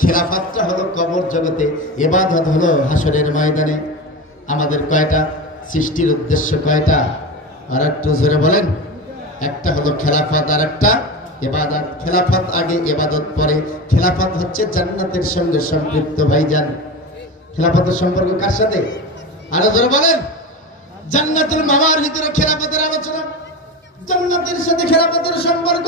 খেলাফতটা হলো কবর জগতে, ইবাদত হলো হাসরের ময়দানে। আমাদের কয়টা সৃষ্টির উদ্দেশ্য কয়টা? আর একটু জোরে বলেন। একটা হলো খেলাফত, আর একটা ইবাদত। খেলাফত আগে, ইবাদত পরে। খেলাফত হচ্ছে জান্নাতের সঙ্গে সম্পৃক্ত ভাইজান। খেলাফতের সম্পর্ক কার সাথে? আরো জোরে বলেন। জান্নাতুল মাওয়ার ভিতরে খেলাফতের আলোচনা, জান্নাতের সাথে খেলাফতের সম্পর্ক।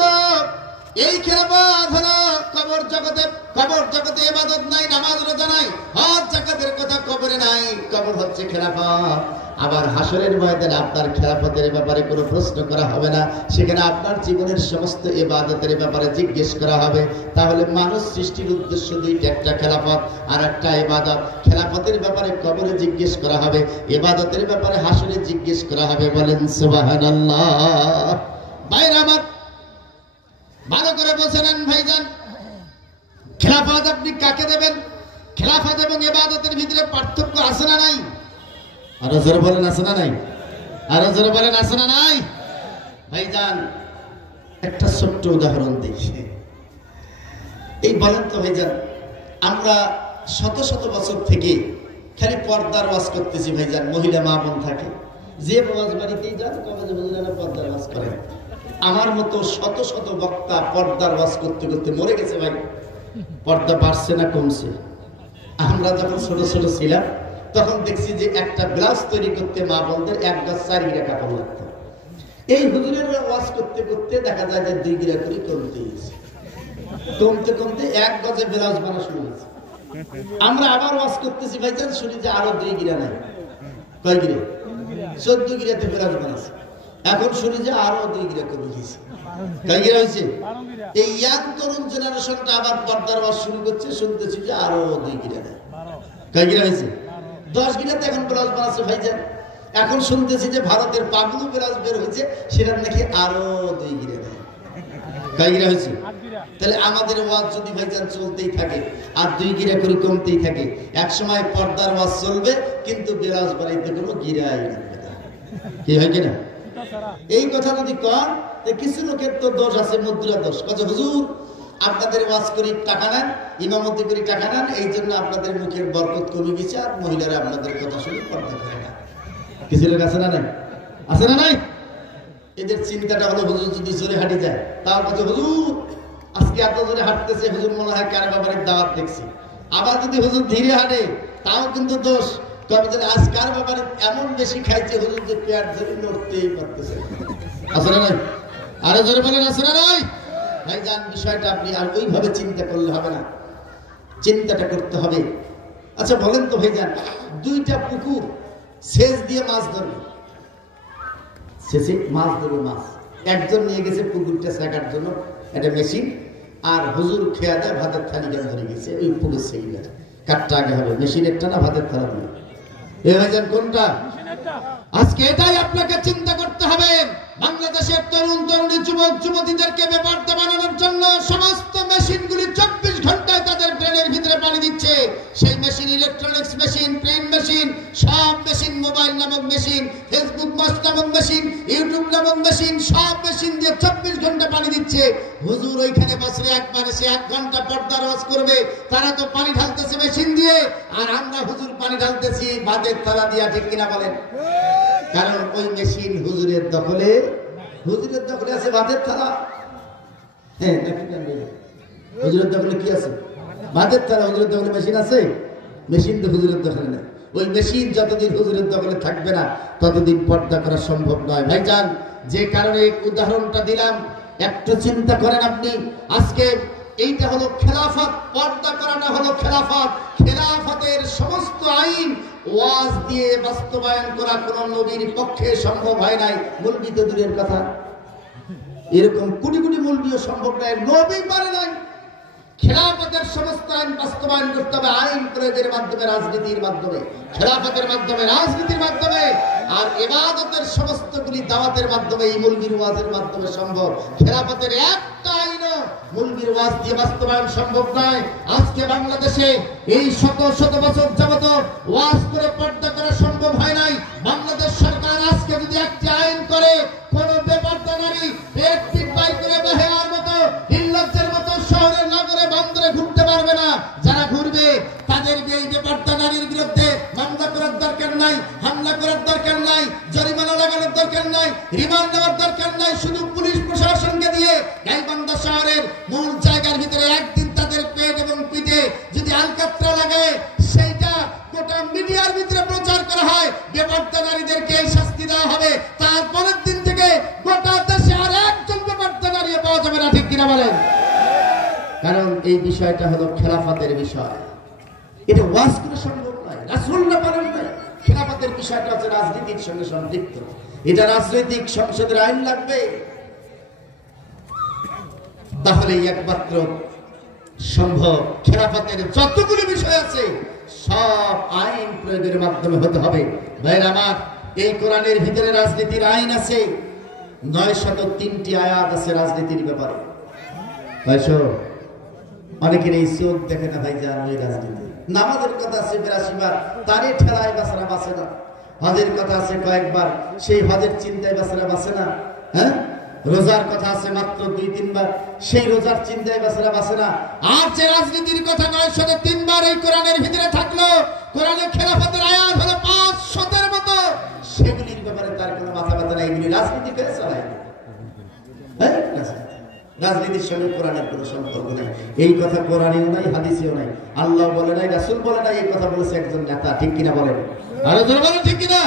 এই খেলাফত হলো কবর জগতে। কবর জগতে ইবাদত নাই, নামাজ রোজা নাই, হজ যাকাতের কথা কবরে নাই। কবর হচ্ছে খেলাফত। আবার হাসরের ময়দানে আপনার খেলাফতের ব্যাপারে কোনো প্রশ্ন করা হবে না, সেখানে আপনার জীবনের সমস্ত ইবাদতের ব্যাপারে জিজ্ঞেস করা হবে। তাহলে মানুষ সৃষ্টির উদ্দেশ্য দুইটা, একটা খেলাফত আর একটা ইবাদত। খেলাফতের ব্যাপারে কবরে জিজ্ঞেস করা হবে, ইবাদতের ব্যাপারে হাসরে জিজ্ঞেস করা হবে। বলেন সুবহানাল্লাহ। ভাইরা আমার, ভালো করে বসে নেন ভাইজান। খেলাফত আপনি কাকে দেবেন? খেলাফত এবং ইবাদতের ভিতরে পার্থক্য আছে না নাই? আরো জোরে বলেন, আছে না নাই? আরো জোরে বলেন, আছে না নাই? ভাইজান, একটা ছোট্ট উদাহরণ দেখি। এই বলেন তো ভাইজান, আমরা শত শত বছর থেকে খালি পর্দার ওয়াজ করতেছি ভাইজান। মহিলা মা বোন থাকে, যে ওয়াজ বাড়িতেই যান কবে যে হুজুরেরা পর্দার ওয়াজ করেন। আমার মতো শত শত বক্তা পর্দার ওয়াজ করতে করতে মরে গেছে ভাই। পর্দা বাড়ছে না কমছে? আমরা যখন ছোট ছোট ছিলাম তখন দেখছি যে একটা ব্লাউজ তৈরি করতে মা বোনদের 1 গজ 4 গিরা কাপড় লাগতো। এই হুজুরেরা ওয়াজ করতে করতে দেখা যায় যে 2 গিরা করে কমতে গেছে। কমতে কমতে 1 গজে ব্লাউজ বানা শুরু হয়েছে। আমরা আবার ওয়াজ করতেছি ভাইজান, শুনি যে আরো 2 গিরা নাই। কয় গিরা? 14 গিরাতে ব্লাউজ বানাচ্ছে। এখন শুনি যে আরো 2 গিরা কমে গেছে। কয় গিরা হয়েছে? এই ইয়াং তরুণ জেনারেশনটা আবার পর্দার ওয়াজ শুরু করছে, শুনতেছি যে আরো 2 গিরা নাই। কয় গিরা হয়েছে? 10 গিরাতে এখন ব্লাউজ বানাচ্ছে ভাইজান। এখন শুনতেছি যে ভারতের পাগলু ব্লাউজ বের হয়েছে, সেটা নাকি আরো 2 গিরা নাই। কয় গিরা হয়েছে? তাহলে আমাদের ওয়াজ যদি ভাইজান চলতেই থাকে আর 2 গিরা করে কমতেই থাকে, এক সময় পর্দার ওয়াজ চলবে কিন্তু ব্লাউজ বানাইতে কোনো গিরাই লাগবে না। কি হয় কিনা? এই কথা যদি কন, কিছু লোকের তো দোষ আছে, মুদ্রা দোষ। কথা হুজুর আপনাদের ওয়াজ করি টাকা নেন, ইমামতি করি টাকা নেন, এই জন্য আপনাদের মুখের বরকত কমে গেছে আর মহিলারা আপনাদের কথা শুনে পর্দা করে না। কিছু লোক আছে না নাই? আছে না নাই? এদের চিন্তাটা হলো হুজুর যদি জোরে হাঁটি যায় তাও কাছে হুজুর আজকে এত জোরে হাঁটতেছে, হুজুর মনে হয় কার বাবারের দাওয়াত দেখছি। আবার যদি হুজুর ধীরে হাঁটে তাও কিন্তু দোষ। তবে আজ কার বাবারে এমন বেশি খাইছে হুজুর যে পেট ধরে নড়তেই পারতেছে। আছে না নাই? আরো জোরে বলেন, আছে না নাই? ভাইজান, বিষয়টা আপনি আর ওইভাবে চিন্তা করলে হবে না, চিন্তাটা করতে হবে। আচ্ছা বলেন তো ভাইজান, 2টা পুকুর সেচ দিয়ে মাছ ধরবে, শেষে মাছ ধরবে, মাছ একজন নিয়ে গেছে পুকুরটা সেকার জন্য একটা মেশিন, আর হুজুর খেয়া দেয় ভাতের থালি কেন ধরে গেছে ওই পুকুর সেই কাঠটা আগে হবে, মেশিনেরটা না ভাতের থালা দিয়ে? এ ভাইজান কোনটা? আজকে এটাই আপনাকে চিন্তা করতে হবে। বাংলাদেশের তরুণ তরুণী যুবক যুবতীদেরকে বেপরোয়া বানানোর জন্য সমস্ত মেশিনগুলি 24 ঘন্টায় তাদের ব্রেনের ভিতরে পানি দিচ্ছে। সেই machine electronics machine, print machine, সব মেশিন, মোবাইল নামক মেশিন, ফেসবুক মাস নামক মেশিন, ইউটিউব নামক মেশিন, সব মেশিন দিয়ে 24 ঘন্টা পানি দিচ্ছে। হুজুর ওইখানে বসে একবারে সে 1 ঘন্টা পর্দার ওয়াজ করবে, তারা তো পানি ঢালতেছে মেশিন দিয়ে, আর আমরা হুজুর পানি ঢালতেছি ভাতের থালা দিয়া। ঠিক কিনা বলেন? কারণ ওই মেশিন হুজুরের দখলে, হুজুরের দখলে আছে ভাতের থালা। হ্যাঁ, হুজুরের দখলে কি আছে? ভাতের থালা। হুজুরের দখলে মেশিন আছে? মেশিন তো হুজুরের দখলে নেই। ওই মেশিন যতদিন হুজুরের দখলে থাকবে না ততদিন পর্দা করা সম্ভব নয়। ভাইজান, যে কারণে এই উদাহরণটা দিলাম, একটু চিন্তা করেন আপনি। আজকে এইটা হলো খেলাফত, পর্দা করাটা হলো খেলাফত। খেলাফতের সমস্ত আইন ওয়াজ দিয়ে বাস্তবায়ন করা কোন নবীর পক্ষে সম্ভব হয় নাই। মুলবি তো দূরের কথা, এরকম কোটি কোটি মুলবিও সম্ভব নয়, নবী পারে নাই। খেলাফতের সমস্ত আইন বাস্তবায়ন করতে হবে আইন প্রয়োগের মাধ্যমে, রাজনীতির মাধ্যমে, খেলাফতের মাধ্যমে, রাজনীতির মাধ্যমে, আর ইবাদতের সমস্তগুলি দাওয়াতের মাধ্যমে, এই মুলবির ওয়াজের মাধ্যমে সম্ভব। খেলাফতের একটা আইনও মুলবির ওয়াজ দিয়ে বাস্তবায়ন সম্ভব নয়। আজকে বাংলাদেশে এই শত শত বছর যাবত ওয়াজ করে পর্দা করা সম্ভব হয় নাই। বাংলাদেশ সরকার আজকে যদি একটি আইন করে, কোন বেপরোয়া নারী পেট পিট বাই করে বেহায়ার মতো, নির্লজ্জের মতো শহরের বন্দরে বন্দরে ঘুরতে পারবে না। যারা ঘুরবে তাদের এই বেপরদা নারীর বিরুদ্ধে মামলা করার দরকার নাই, হামলা করার দরকার নাই, জরিমানা লাগানোর দরকার নাই, রিমান্ড নেওয়ার দরকার নাই। শুধু পুলিশ প্রশাসনকে দিয়ে গাইবান্ধা শহরের মূল জায়গার ভিতরে একদিন তাদের পেট এবং পিঠে যদি আলকাতরা লাগে, সেইটা গোটা মিডিয়ার ভিতরে প্রচার করা হয়, বেপরদা নারীদেরকে এই শাস্তি দেওয়া হবে, তারপরের দিন থেকে গোটা দেশে আর একজন বেপরদা নারী পাওয়া যাবে না। ঠিক কিনা বলেন? কারণ এই বিষয়টা হলো খেলাফতের বিষয়, এটা ওয়াজ করে সম্ভব নয়, রাসূল না পারেন না। খেলাফতের বিষয়টা হচ্ছে রাজনীতির সঙ্গে সম্পৃক্ত, এটা রাজনৈতিক সংসদের আইন লাগবে, তাহলে একমাত্র সম্ভব। খেলাফতের যতগুলো বিষয় আছে সব আইন প্রয়োগের মাধ্যমে হতে হবে। ভাইরা আমার, এই কোরআনের ভিতরে রাজনীতির আইন আছে, 903টি আয়াত আছে রাজনীতির ব্যাপারে। অনেকের এই চোখ দেখে না ভাই, যান ওই রাজনীতি। নামাজের কথা আছে 82 বার, তারে ঠেলায় বাসরা বাসে না। হজের কথা আছে কয়েকবার, সেই হজের চিন্তায় বাসরা বাসে না। হ্যাঁ, রোজার কথা আছে মাত্র 2-3 বার, সেই রোজার চিন্তায় বাসরা বাসে না। আর যে রাজনীতির কথা 903 বার এই কোরআনের ভিতরে থাকলো, কোরআনে খেলাফতের আয়াত হলো 500-এর মতো, সেগুলির ব্যাপারে তার কোনো মাথা ব্যথা নাই। এগুলি রাজনীতি করে চালায়। হ্যাঁ, রাজনীতির সঙ্গে কোরআনের কোনো সম্পর্ক নাই। এই কথা কোরআনেও নাই, হাদিসেও নাই, আল্লাহ বলে নাই, রাসূল বলে নাই, এই কথা বলেছে একজন নেতা। ঠিক কিনা বলেন? আরো জোরে বলেন ঠিক কিনা?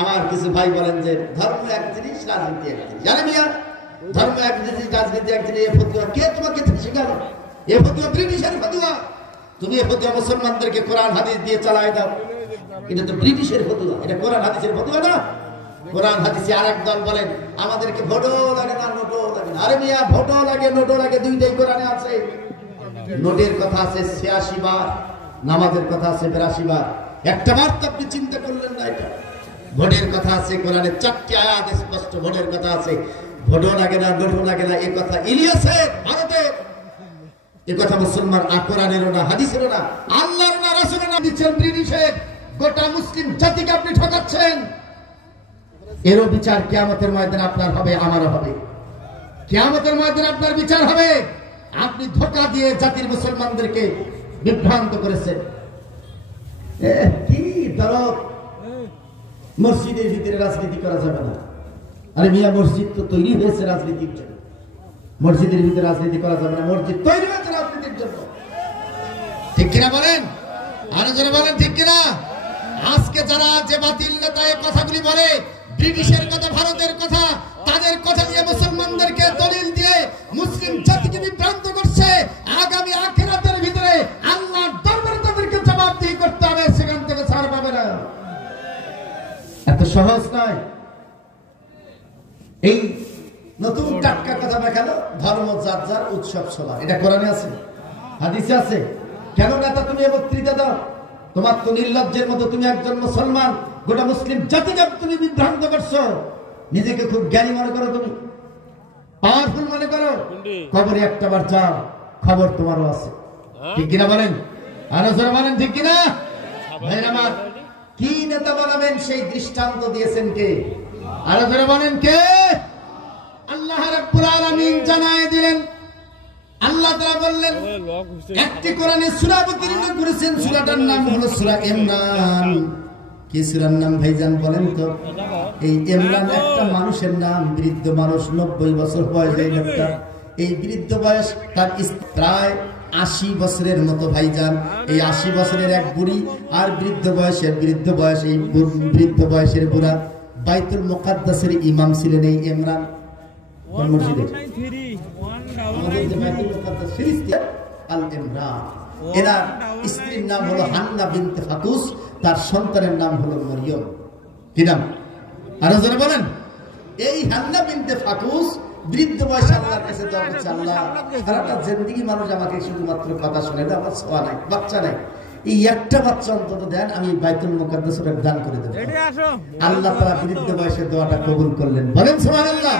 আমার কিছু ভাই বলেন যে ধর্ম এক জিনিস, রাজনীতি এক জিনিস। জানেন মিয়া, ধর্ম এক জিনিস, রাজনীতি এক জিনিস। এই ফতোয়া কে তোমাকে শেখালো? এই ফতোয়া ব্রিটিশের ফতোয়া। তুমি এই ফতোয়া মুসলমানদেরকে কোরআন হাদিস দিয়ে চালায় দাও, এটা তো ব্রিটিশের ফতোয়া, এটা কোরআন হাদিসের ফতোয়া না। কোরআন হাদিসে আরেক দল বলেন আমাদেরকে ভোটও লাগে না, নোটও লাগে না। আরে মিয়া, ভোটও লাগে নোটও লাগে, দুইটাই কোরআনে আছে। নোটের কথা আছে 86 বার, নামাজের কথা আছে 82 বার। একটা বার তো আপনি চিন্তা করলেন না এটা। ভোটের কথা আছে কোরআনে 4টি আয়াত স্পষ্ট, ভোটের কথা আছে। ভোটও লাগে না, নোটও লাগে না, এই কথা ইলিয়াসের, ভারতের। এই কথা মুসলমান কোরআনেরও না, হাদিসেরও না, আল্লাহর না, রাসূলের না, দিচ্ছেন ব্রিটিশের। গোটা মুসলিম জাতিকে আপনি ঠকাচ্ছেন। এরও বিচার কিয়ামতের ময়দানে আপনার হবে, আমারও হবে। কিয়ামতের ময়দানে আপনার বিচার হবে। আপনি ধোঁকা দিয়ে জাতির মুসলমানদেরকে বিভ্রান্ত করেছেন। কি দরদ, মসজিদের ভিতরে রাজনীতি করা যাবে না। আরে মিয়া, মসজিদ তো তৈরি হয়েছে রাজনীতির জন্য, মসজিদের ভিতরে রাজনীতি করা যাবে না, মসজিদ তৈরি হয়েছে রাজনীতির জন্য। ঠিক কিনা বলেন? আরো জোরে বলেন ঠিক কিনা? আজকে যারা যে বাতিল নেতা এই কথাগুলি বলে, ব্রিটিশের কথা, ভারতের কথা, তাদের কথা দিয়ে মুসলমানদেরকে দলিল দিয়ে মুসলিম জাতিকে বিভ্রান্ত করছে। আগামী আখিরাতের ভিতরে আল্লাহর দরবারে তাদেরকে জবাবদিহি করতে হবে, সেখান থেকে ছাড় পাবে না। এত সহজ নয়। এই নতুন টাটকা কথা দেখালো, ধর্ম যার যার, উৎসব সবার। এটা কোরআনে আছে, হাদিসে আছে। কেন নেতা তুমি বক্তৃতা দাও? তোমার তো নির্লজ্জের মতো, তুমি একজন মুসলমান, গোটা মুসলিম জাতিকে তুমি বিভ্রান্ত করছো। নিজেকে খুব জ্ঞানী মনে করো, তুমি পাওয়ারফুল মনে করো। খবরে একটা বার যাও, খবর তোমারও আছে। ঠিক কিনা বলেন? আরো জোরে বলেন ঠিক কিনা? ভাইরা আমার, কি নেতা বানাবেন সেই দৃষ্টান্ত দিয়েছেন কে? আরো জোরে বলেন কে? আল্লাহ রাব্বুল আলামিন জানায় দিলেন। আল্লাহ তাআলা বললেন, একটি কোরআনে সূরা অবতীর্ণ করেছেন, সূরাটার নাম হলো সূরা ইমরান। কি সূরার নাম ভাইজান বলেন তো? এই ইমরান একটা মানুষের নাম, বৃদ্ধ মানুষ, 90 বছর বয়স। এই লোকটা, এই বৃদ্ধ বয়স, তার প্রায় 80 বছরের মতো ভাইজান। এই 80 বছরের এক বুড়ি আর বৃদ্ধ বয়স, এই বৃদ্ধ বয়সের বুড়া বাইতুল মুকাদ্দাসের ইমাম ছিলেন এই ইমরান। কোন মসজিদে? আমাদের যে বাইতুল মুকাদ্দাস ফিলিস্তিন, আল ইমরান। এনার স্ত্রীর নাম হলো হান্না বিনতে ফাতুস, তার সন্তানের নাম হলো মরিয়ম। কি নাম? আরো জোরে বলেন। এই হান্না বিনতে ফাতুস বৃদ্ধ বয়সে আল্লাহর কাছে দোয়া করছে, আল্লাহ সারাটা জিন্দেগি মানুষ আমাকে শুধুমাত্র কথা শুনে, আমার ছোঁয়া নাই, বাচ্চা নাই, এই একটা বাচ্চা অন্তত দেন, আমি বাইতুল মুকাদ্দাসে দান করে দেব। আল্লাহ তাআলা বৃদ্ধ বয়সের দোয়াটা কবুল করলেন। বলেন সুবহানাল্লাহ।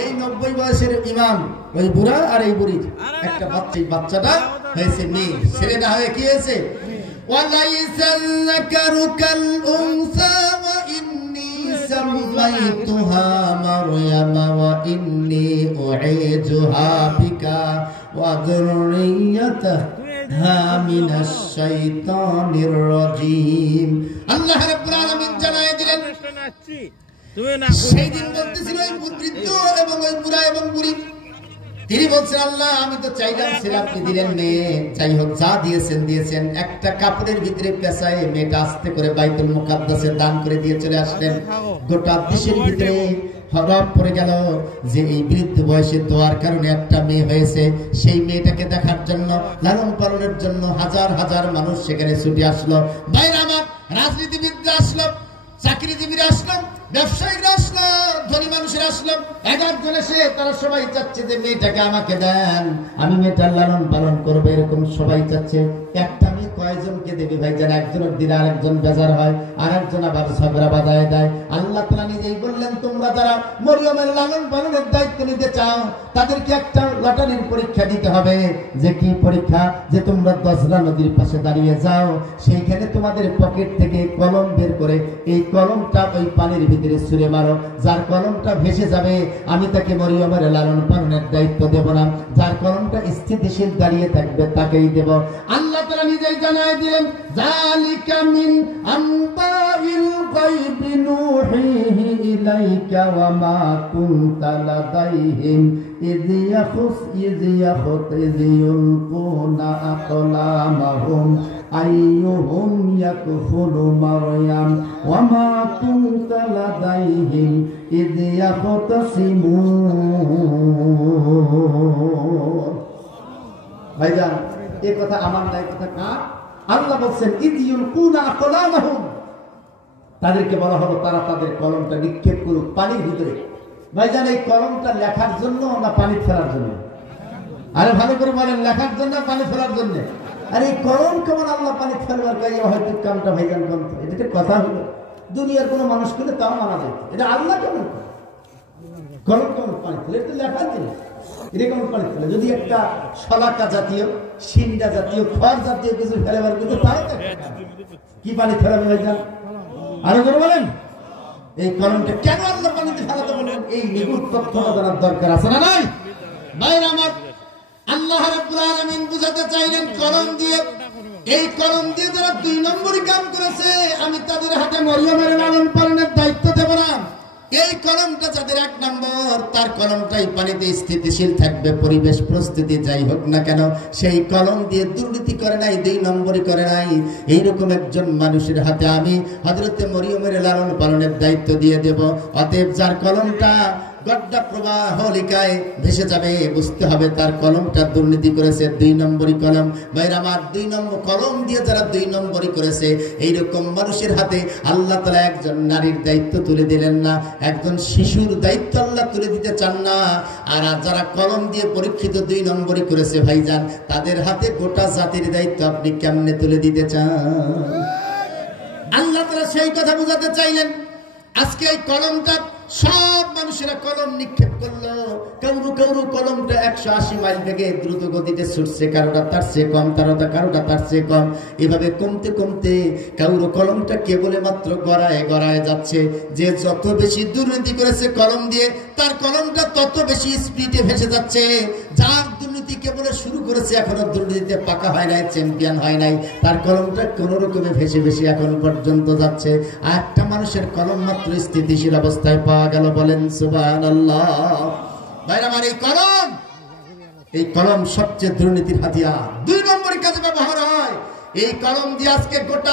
এই 90 বয়সের ইমাম, ওই বুড়া আর এই বুড়ির একটা বাচ্চা, এই বাচ্চাটা হয়েছে মেয়ে, ছেলেটা হয়ে কি হয়েছে? ওয়ালাইসাল যাকারু কাল উনসা ওয়া ইন্নী সামাইতুহা মারয়ামা ওয়া ইন্নী উঈযুহা বিকা ওয়া যুররিয়াতাহা মিনাশ শাইতানির রাজীম। আল্লাহ রাব্বুল আলামিন জানায় দিলেন সেই দিন বলতেছিল ওই বৃদ্ধ এবং ওই বুড়া এবং বুড়ি, তিনি বলছেন আল্লাহ আমি তো চাইলাম ছেলে আপনি দিলেন মেয়ে, যাই হোক যা দিয়েছেন দিয়েছেন। একটা কাপড়ের ভিতরে পেঁচায় মেয়েটা আস্তে করে বাইতুল মুকাদ্দাসে দান করে দিয়ে চলে আসলেন। গোটা দেশের ভিতরে হরফ পড়ে গেল যে এই বৃদ্ধ বয়সে দোয়ার কারণে একটা মেয়ে হয়েছে। সেই মেয়েটাকে দেখার জন্য, লালন পালনের জন্য হাজার হাজার মানুষ সেখানে ছুটে আসলো। বাইরে আমার রাজনীতিবিদরা আসলো, চাকরিজীবীরা আসলো, ব্যবসায়ীরা আসলো, ধনী মানুষেরা আসলো, 11 জন এসে তারা সবাই চাচ্ছে যে মেয়েটাকে আমাকে দেন, আমি মেয়েটার লালন পালন করবো, এরকম সবাই চাচ্ছে। একটা মেয়ে কয়জনকে দেবে ভাই? যেন একজনের দিলে আরেকজন বেজার হয়, আরেকজন আবার ঝগড়া বাঁধায় দেয়। আল্লাহ তাআলা নিজেই বললেন তোমরা যারা মরিয়মের লালন পালনের দায়িত্ব নিতে চাও তাদেরকে একটা লটারির পরীক্ষা দিতে হবে। যে কি পরীক্ষা? যে তোমরা দজলা নদীর পাশে দাঁড়িয়ে যাও, সেইখানে তোমাদের পকেট থেকে কলম বের করে এই কলমটা ওই পানির ভিতরে ছুঁড়ে মারো। যার কলমটা ভেসে যাবে আমি তাকে মরিয়মের লালন পালনের দায়িত্ব দেব না, যার কলমটা স্থিতিশীল দাঁড়িয়ে থাকবে তাকেই দেব। আল্লাহ তাআলা নিজেই জানায় দিলেন যালিকা মিন আম্বাইল গায়বি নূহিহি ইলাইকা ওয়া মা কুনতা লাদাইহিম ইয ইয়ালকুনা আকলামাহুম আইয়ুহুম ইয়াকফুলু মারয়াম ওয়া মা কুনতা লাদাইহিম ইয ইয়াখতাসিমুন। ভাইজান এই কথা আমার না, এই কথা কার? আল্লাহ বলছেন ইয ইয়ালকুনা আকলামাহুম, তাদেরকে বলা হলো তারা তাদের কলমটা নিক্ষেপ করুক পানির ভিতরে। ভাইজান এই কলমটা লেখার জন্য না পানি ফেলার জন্য? আরে ভালো করে বলেন, লেখার জন্য না পানি ফেলার জন্য? আর এই কলম কেমন আল্লাহ পানি ফেলবার গায়ে হয়তো কামটা ভাইজান বলতো, এটা কথা হলো দুনিয়ার কোনো মানুষ করলে তাও মানা যায়, এটা আল্লাহ কেমন কলম কেমন পানি ফেলে? এটা লেখার জিনিস, এটা কেমন পানি ফেলে? যদি একটা শলাকা জাতীয়, সিন্ডা জাতীয়, খড় জাতীয় কিছু ফেলেবার কিন্তু তাও কি পানি ফেলাবে ভাইজান? আরো করে বলেন এই কলমটা কেন আল্লাহ পানিতে ফেলাতে বলেন? এই নিগুড় তথ্যটা জানার দরকার আছে না নাই? ভাইরা আমার, আল্লাহ রাব্বুল আলামিন বুঝাতে চাইলেন কলম দিয়ে, এই কলম দিয়ে যারা 2 নম্বরই কাম করেছে আমি তাদের হাতে মরিয়মের লালন পালনের দায়িত্ব দেব না। এই কলমটা যাদের 1 নম্বর, তার কলমটাই পানিতে স্থিতিশীল থাকবে, পরিবেশ পরিস্থিতি যাই হোক না কেন সেই কলম দিয়ে দুর্নীতি করে নাই, 2 নম্বরই করে নাই। এইরকম একজন মানুষের হাতে আমি হযরতে মরিয়মের লালন পালনের দায়িত্ব দিয়ে দেব। অতএব যার কলমটা গড্ডা প্রবাহ লিকায় ভেসে যাবে, বুঝতে হবে তার কলমটা দুর্নীতি করেছে, 2 নম্বরই কলম। ভাইরা আমার, 2 নম্বর কলম দিয়ে যারা 2 নম্বরই করেছে, এইরকম মানুষের হাতে আল্লাহ তাআলা একজন নারীর দায়িত্ব তুলে দিলেন না, একজন শিশুর দায়িত্ব আল্লাহ তুলে দিতে চান না। আর যারা কলম দিয়ে পরীক্ষিত 2 নম্বরই করেছে ভাইজান, তাদের হাতে গোটা জাতির দায়িত্ব আপনি কেমনে তুলে দিতে চান? আল্লাহ তাআলা সেই কথা বোঝাতে চাইলেন। আজকে এই কলমটা সব মানুষেরা কলম নিক্ষেপ করলো, কারো কলমটা 180 মাইল বেগে দ্রুত গতিতে ছুটছে, কারোটা তার চেয়ে কম, কারোটা তার চেয়ে কম, এভাবে কমতে কমতে কারো কলমটা কেবলে মাত্র গড়ায় যাচ্ছে। যে যত বেশি দুর্নীতি করেছে কলম দিয়ে, তার কলমটা তত বেশি স্পিডে ভেসে যাচ্ছে। যার দুর্নীতি কেবলে শুরু করেছে, এখনো দুর্নীতিতে পাকা হয় নাই, চ্যাম্পিয়ন হয় নাই, তার কলমটা কোন রকমে ভেসে ভেসে এখন পর্যন্ত যাচ্ছে। আর একটা মানুষের কলম মাত্র স্থিতিশীল অবস্থায় পাওয়া গেল, বলেন সুবহানাল্লাহ। ভাইরা আমার, এই কলম সবচেয়ে দুর্নীতির হাতিয়ার, 2 নম্বরের কাজে ব্যবহার হয়। এই কলম দিয়ে আজকে গোটা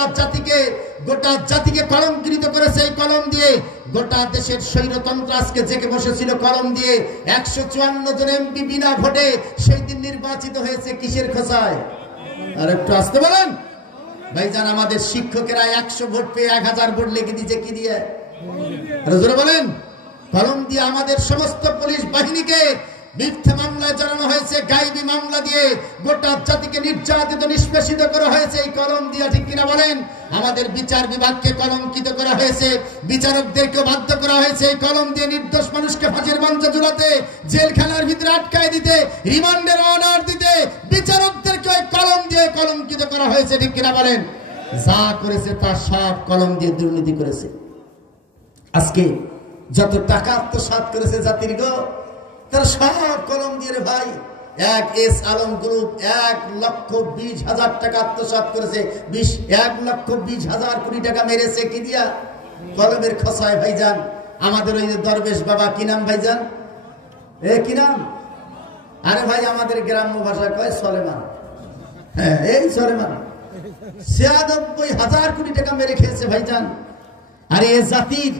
জাতিকে কলঙ্কিত করেছে। এই কলম দিয়ে গোটা দেশের স্বৈরতন্ত্র আজকে জেগে বসেছিল কলম দিয়ে। 154 জন এমপি বিনা ভোটে সেই দিন নির্বাচিত হয়েছে কিসের খোঁচায়? আর একটু আসতে বলেন ভাইজান, আমাদের শিক্ষকেরা 100 ভোট পেয়ে 1000 ভোট লিখে দিয়েছে কি দিয়ে? জোরে বলেন। কলম দিয়ে আমাদের সমস্ত পুলিশ বাহিনীকে মিথ্যা মামলায় জড়ানো হয়েছে, গায়েবী মামলা দিয়ে গোটা জাতিকে নির্যাতিত নিষ্পেষিত করা হয়েছে এই কলম দিয়ে, ঠিক কিনা বলেন? আমাদের বিচার বিভাগকে কলঙ্কিত করা হয়েছে, বিচারকদেরকে বাধ্য করা হয়েছে এই কলম দিয়ে নির্দোষ মানুষকে ফাঁসির মঞ্চে ঝুলাতে, জেলখানার ভিতরে আটকায় দিতে, রিমান্ডের অর্ডার দিতে, বিচারকদেরকে ওই কলম দিয়ে কলঙ্কিত করা হয়েছে, ঠিক কিনা বলেন? যা করেছে তা সব কলম দিয়ে দুর্নীতি করেছে। আজকে যত টাকা আত্মসাৎ করেছে জাতির গো, তার সব কলম দিয়ে রে ভাই। এক এস আলম গ্রুপ 1,20,000 টাকা আত্মসাৎ করেছে। 1,20,000 কোটি টাকা মেরেছে কি দিয়া? কলমের খসায় ভাইজান। আমাদের ওই যে দরবেশ বাবা, কি নাম ভাইজান? কি নাম? আরে ভাই আমাদের গ্রাম্য ভাষায় কয় সলেমান। হ্যাঁ, এই সলেমান 96,000 কোটি টাকা মেরে খেয়েছে ভাইজান। আরে এ জাতির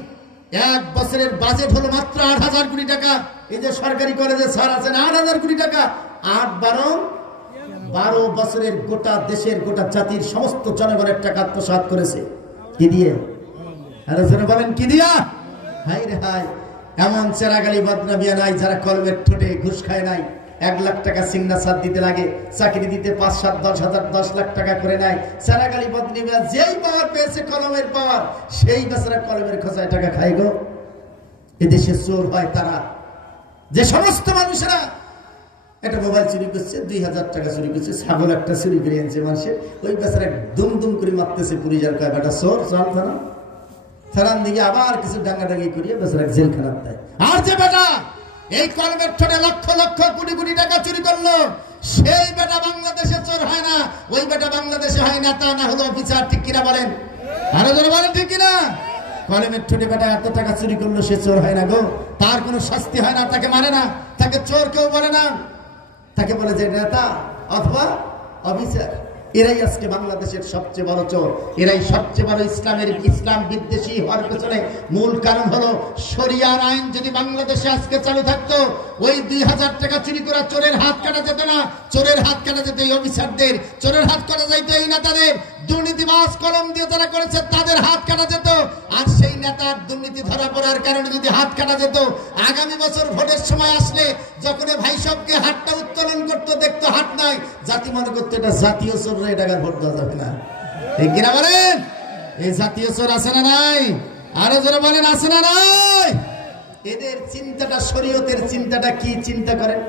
1 বছরের বাজেট হলো মাত্র 8,000 কোটি টাকা। এই যে সরকারি কলেজে ছাড় আছেন 8,000 কোটি টাকা। 8-12 বছরের গোটা দেশের গোটা জাতির সমস্ত জনগণের টাকা আত্মসাৎ করেছে কি দিয়ে? আরে যারা বলেন কি দিয়া? হাই রে হাই, এমন চেরাগালি বদনামিয়া নাই যারা কলমের ঠোঁটে ঘুষ খায় নাই। 1 লাখ টাকা সিগনেচার দিতে লাগে, চাকরি দিতে 5-7-10,000 10 লাখ টাকা করে নাই। চেরাগালি বদনামিয়া যেই পাওয়ার পেয়েছে কলমের পাওয়ার, সেই বেচারা কলমের খোঁজায় টাকা খায় গো। এদেশে চোর হয় তারা, যে সমস্ত মানুষেরা একটা মোবাইল চুরি করছে, 2,000 টাকা চুরি করছে, ছাগল একটা চুরি করে আনছে মানুষের, ওই বেচারা দুম দুম করে মারতেছে পুলিশের কয় বেটা চোর চল থানা। থানার দিকে আবার কিছু ডাঙ্গাডাঙ্গি করিয়ে বেচারা জেলখানার দেয়। আর যে বেটা এই কলমের ঠোঁটে লক্ষ লক্ষ কোটি কোটি টাকা চুরি করলো, সেই বেটা বাংলাদেশে চোর হয় না, ওই বেটা বাংলাদেশে হয় না, তা না হলো অফিসার। ঠিক কিনা বলেন? আরো জোরে বলেন ঠিক কিনা? কলমের ঠোঁটে বেটা এত টাকা চুরি করলো, সে চোর হয় না গো। তার কোনো শাস্তি হয় না, তাকে মানে না, তাকে চোর কেউ বলে না, তাকে বলে যে নেতা অথবা অফিসার। এরাই আজকে বাংলাদেশের সবচেয়ে বড় চোর, এরাই সবচেয়ে বড় ইসলাম বিদ্বেষী হওয়ার পেছনে মূল কারণ হলো শরিয়ার আইন যদি বাংলাদেশে আজকে চালু থাকতো, ওই 2,000 টাকা চুরি করা চোরের হাত কাটা যেত না, চোরের হাত কাটা যেত এই অফিসারদের, চোরের হাত কাটা যেত এই নেতাদের, দুর্নীতিবাজ কলম দিয়ে যারা করেছে তাদের হাত কাটা যেত। আর সেই নেতার দুর্নীতি ধরা পড়ার কারণে যদি হাত কাটা যেত, আগামী বছর ভোটের সময় আসলে যখন ভাই সবকে হাতটা উত্তোলন করতো, দেখতো হাত নাই, জাতি মনে করতো এটা জাতীয় চোর, এটাকে ভোট দেওয়া যাবে না। ঠিক কিনা বলেন? এই জাতীয় চোর আছে না নাই? আরো যারা বলেন আছে না নাই? এদের চিন্তাটা, শরীয়তের চিন্তাটা কি চিন্তা করেন?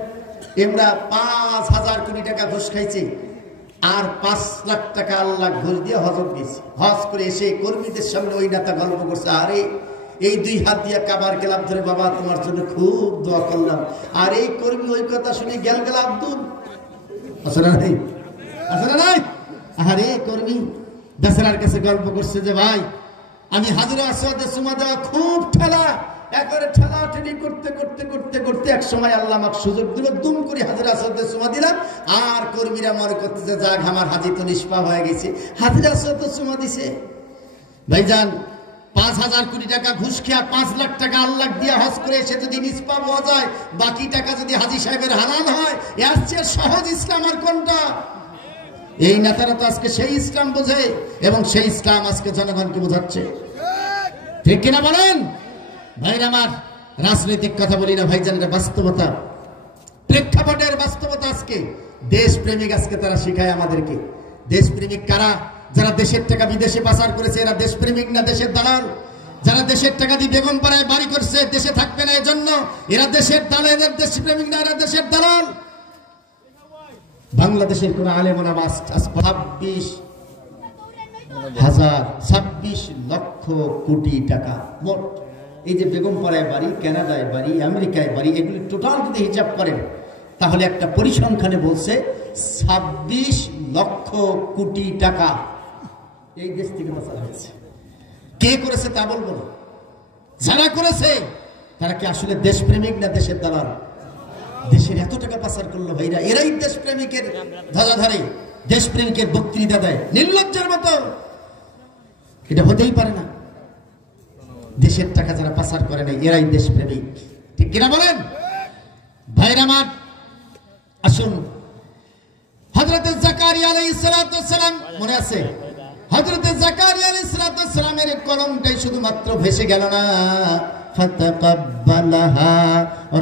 আমরা 5,000 কোটি টাকা ঘুষ খাইছি, আর 5 লাখ টাকা আল্লাহ ঘুষ দিয়ে হজত গেছি। হজ করে এসে কর্মীদের সামনে ওই নেতা গল্প করছে, আরে এই 2 হাত দিয়ে কাবার গেলাম ধরে, বাবা তোমার জন্য খুব দোয়া করলাম। আর এই কর্মী ওই কথা শুনে গেল আব্দুল, আছে না নাই? আছে না নাই? আরে কর্মী বেচারার কাছে গল্প করছে যে ভাই আমি হাজরা আসওয়াদে চুমা দেওয়া খুব ঠেলা, একবারে ঠেলা ঠেলি করতে করতে করতে করতে এক সময় আল্লাহ আমাকে সুযোগ দিল, দুম করে হাজরা আসওয়াদে চুমা দিলাম। আর কর্মীরা মনে করতেছে যাক আমার হাজি তো নিষ্পাপ হয়ে গেছে, হাজরা আসওয়াদে চুমা দিছে। ভাইজান 5,000 কোটি টাকা ঘুষ খেয়া 5 লাখ টাকা আল্লাহ দিয়ে হজ করে এসে যদি নিষ্পাপ হওয়া যায়, বাকি টাকা যদি হাজি সাহেবের হালাল হয়, এর চেয়ে সহজ ইসলাম আর কোনটা? এই নেতারা তো আজকে সেই ইসলাম বোঝে, এবং সেই ইসলাম আজকে জনগণকে বোঝাচ্ছে। ঠিক কিনা বলেন? ভাইরা আমার, রাজনৈতিক কথা বলি না ভাইজান, এটা বাস্তবতা, প্রেক্ষাপটের বাস্তবতা। আজকে দেশপ্রেমিক আজকে তারা শিখায় আমাদেরকে। দেশপ্রেমিক কারা? যারা দেশের টাকা বিদেশে পাচার করেছে, এরা দেশপ্রেমিক না দেশের দালাল? যারা দেশের টাকা দিয়ে বেগম পাড়ায় বাড়ি করছে, দেশে থাকবে না এজন্য, এরা দেশের দালাল, এরা দেশপ্রেমিক না, এরা দেশের দালাল। বাংলাদেশের কোন আলেম ওলামা 26 লক্ষ কোটি টাকা মোট, এই যে বেগম পাড়ায় বাড়ি, কানাডায় বাড়ি, আমেরিকায় বাড়ি, এগুলি টোটাল যদি হিসাব করেন তাহলে একটা পরিসংখ্যানে বলছে 26 লক্ষ কোটি টাকা এই দেশ থেকে পাচার হয়েছে। কে করেছে তা বলবো না, যারা করেছে তারা কি আসলে দেশপ্রেমিক না দেশের দালাল? দেশের এত টাকা পাচার করলো ভাইরা, এরাই দেশপ্রেমিকের ধ্বজা ধরে, দেশপ্রেমিকের বক্তৃতা দেয় নির্লজ্জের মতো। এটা হতেই পারে না। দেশের টাকা যারা পাচার করে না, এরাই দেশপ্রেমিক। ঠিক কিনা বলেন? ভাইরা আমার, আসুন হযরত জাকারিয়া আলাইহিস সালাম, মনে আছে? হযরত জাকারিয়া আলাইহিস সালামের কলমটাই শুধুমাত্র ভেসে গেল না, ফাতাকাব্বালাহা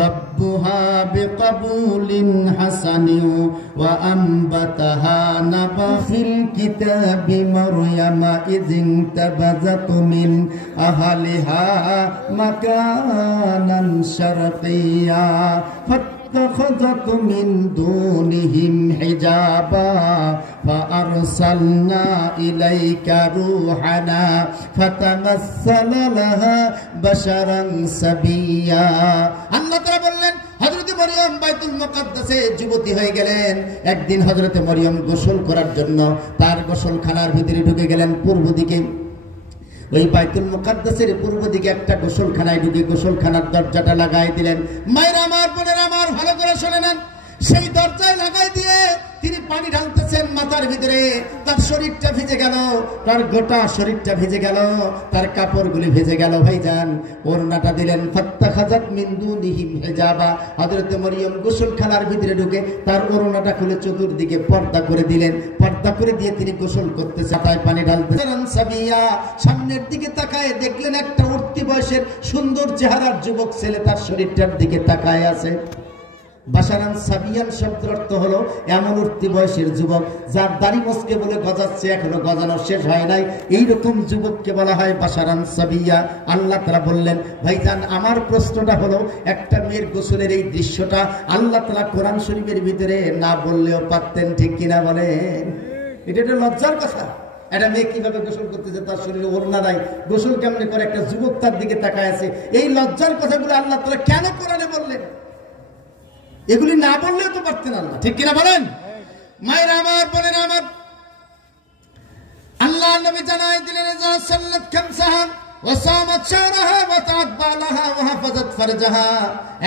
রাব্বুহা বিকাবুলিন হাসানিন ওয়া আমবাতাহা নাবাফিল কিতাবি মারইয়ামা ইযিন তাবাযাত মিন আহলিহা মাকানান শারকিয়্যা فاتخذت من دونهم حجابا فأرسلنا إليك روحنا فتمثل لها بشرا سويا। আল্লাহ তাআলা বললেন হযরত মরিয়ম বাইতুল মুকাদ্দাসে যুবতী হয়ে গেলেন। একদিন হযরতে মরিয়ম গোসল করার জন্য তার গোসলখানার ভিতরে ঢুকে গেলেন পূর্ব দিকে। ওই বাইতুল মুকাদ্দাসের পূর্ব দিকে একটা গোসলখানায় ঢুকে গোসলখানার দরজাটা লাগাই দিলেন। মায়েরা আমার, বোনেরা আমার, ভালো করে শুনে নেন। সেই দরজায় লাগাই দিয়ে তিনি পানি ঢালতেছেন মাথার ভিতরে। তার শরীরটা ভিজে গেল, তার গোটা শরীরটা ভিজে গেল, তার কাপড়গুলি ভিজে গেল। ভাইজান ওড়নাটা দিলেন। ফাত্তাখাযাত মিন দুনিহিম হিজাবা। হযরত মরিয়ম গোসলখানার ভিতরে ঢুকে তার ওড়নাটা খুলে চতুর্দিকে পর্দা করে দিলেন। পর্দা করে দিয়ে তিনি গোসল করতেছেন, মাথায় পানি ঢালতেছেন। সাবিয়া সামনের দিকে তাকায় দেখলেন একটা উঠতি বয়সের সুন্দর চেহারার যুবক ছেলে তার শরীরটার দিকে তাকায় আছে। বাশারান সাবিয়ান শব্দের অর্থ হলো এমন উঠতি বয়সের যুবক যার দাড়ি মস্কে বলে গজাচ্ছে, এখনো গজানো শেষ হয় নাই, এইরকম যুবককে বলা হয় বাশারান সাবিয়া। আল্লাহ তাআলা বললেন, ভাইজান আমার প্রশ্নটা হলো একটা মেয়ের গোসলের এই দৃশ্যটা আল্লাহ তাআলা কোরআন শরীফের ভিতরে না বললেও পারতেন, ঠিক কিনা বলেন? এটা একটা লজ্জার কথা। একটা মেয়ে কিভাবে গোসল করতেছে, তার শরীরে ওড়না নাই, গোসল কেমনে করে, একটা যুবক তার দিকে তাকায় আছে। এই লজ্জার কথাগুলো আল্লাহ তাআলা কেন কোরআনে বললেন? এগুলি না বললেও তো পারতেন আল্লাহ, ঠিক কিনা বলেন? মায়েরা আমার, বোনেরা আমার, আল্লাহ নবী জানাই দিলেন ইযা সাল্লাত খামসাহা ওয়া সামাত শাহরাহা ওয়া তাআত বালাহা ওয়া হাফাজাত ফারজাহা।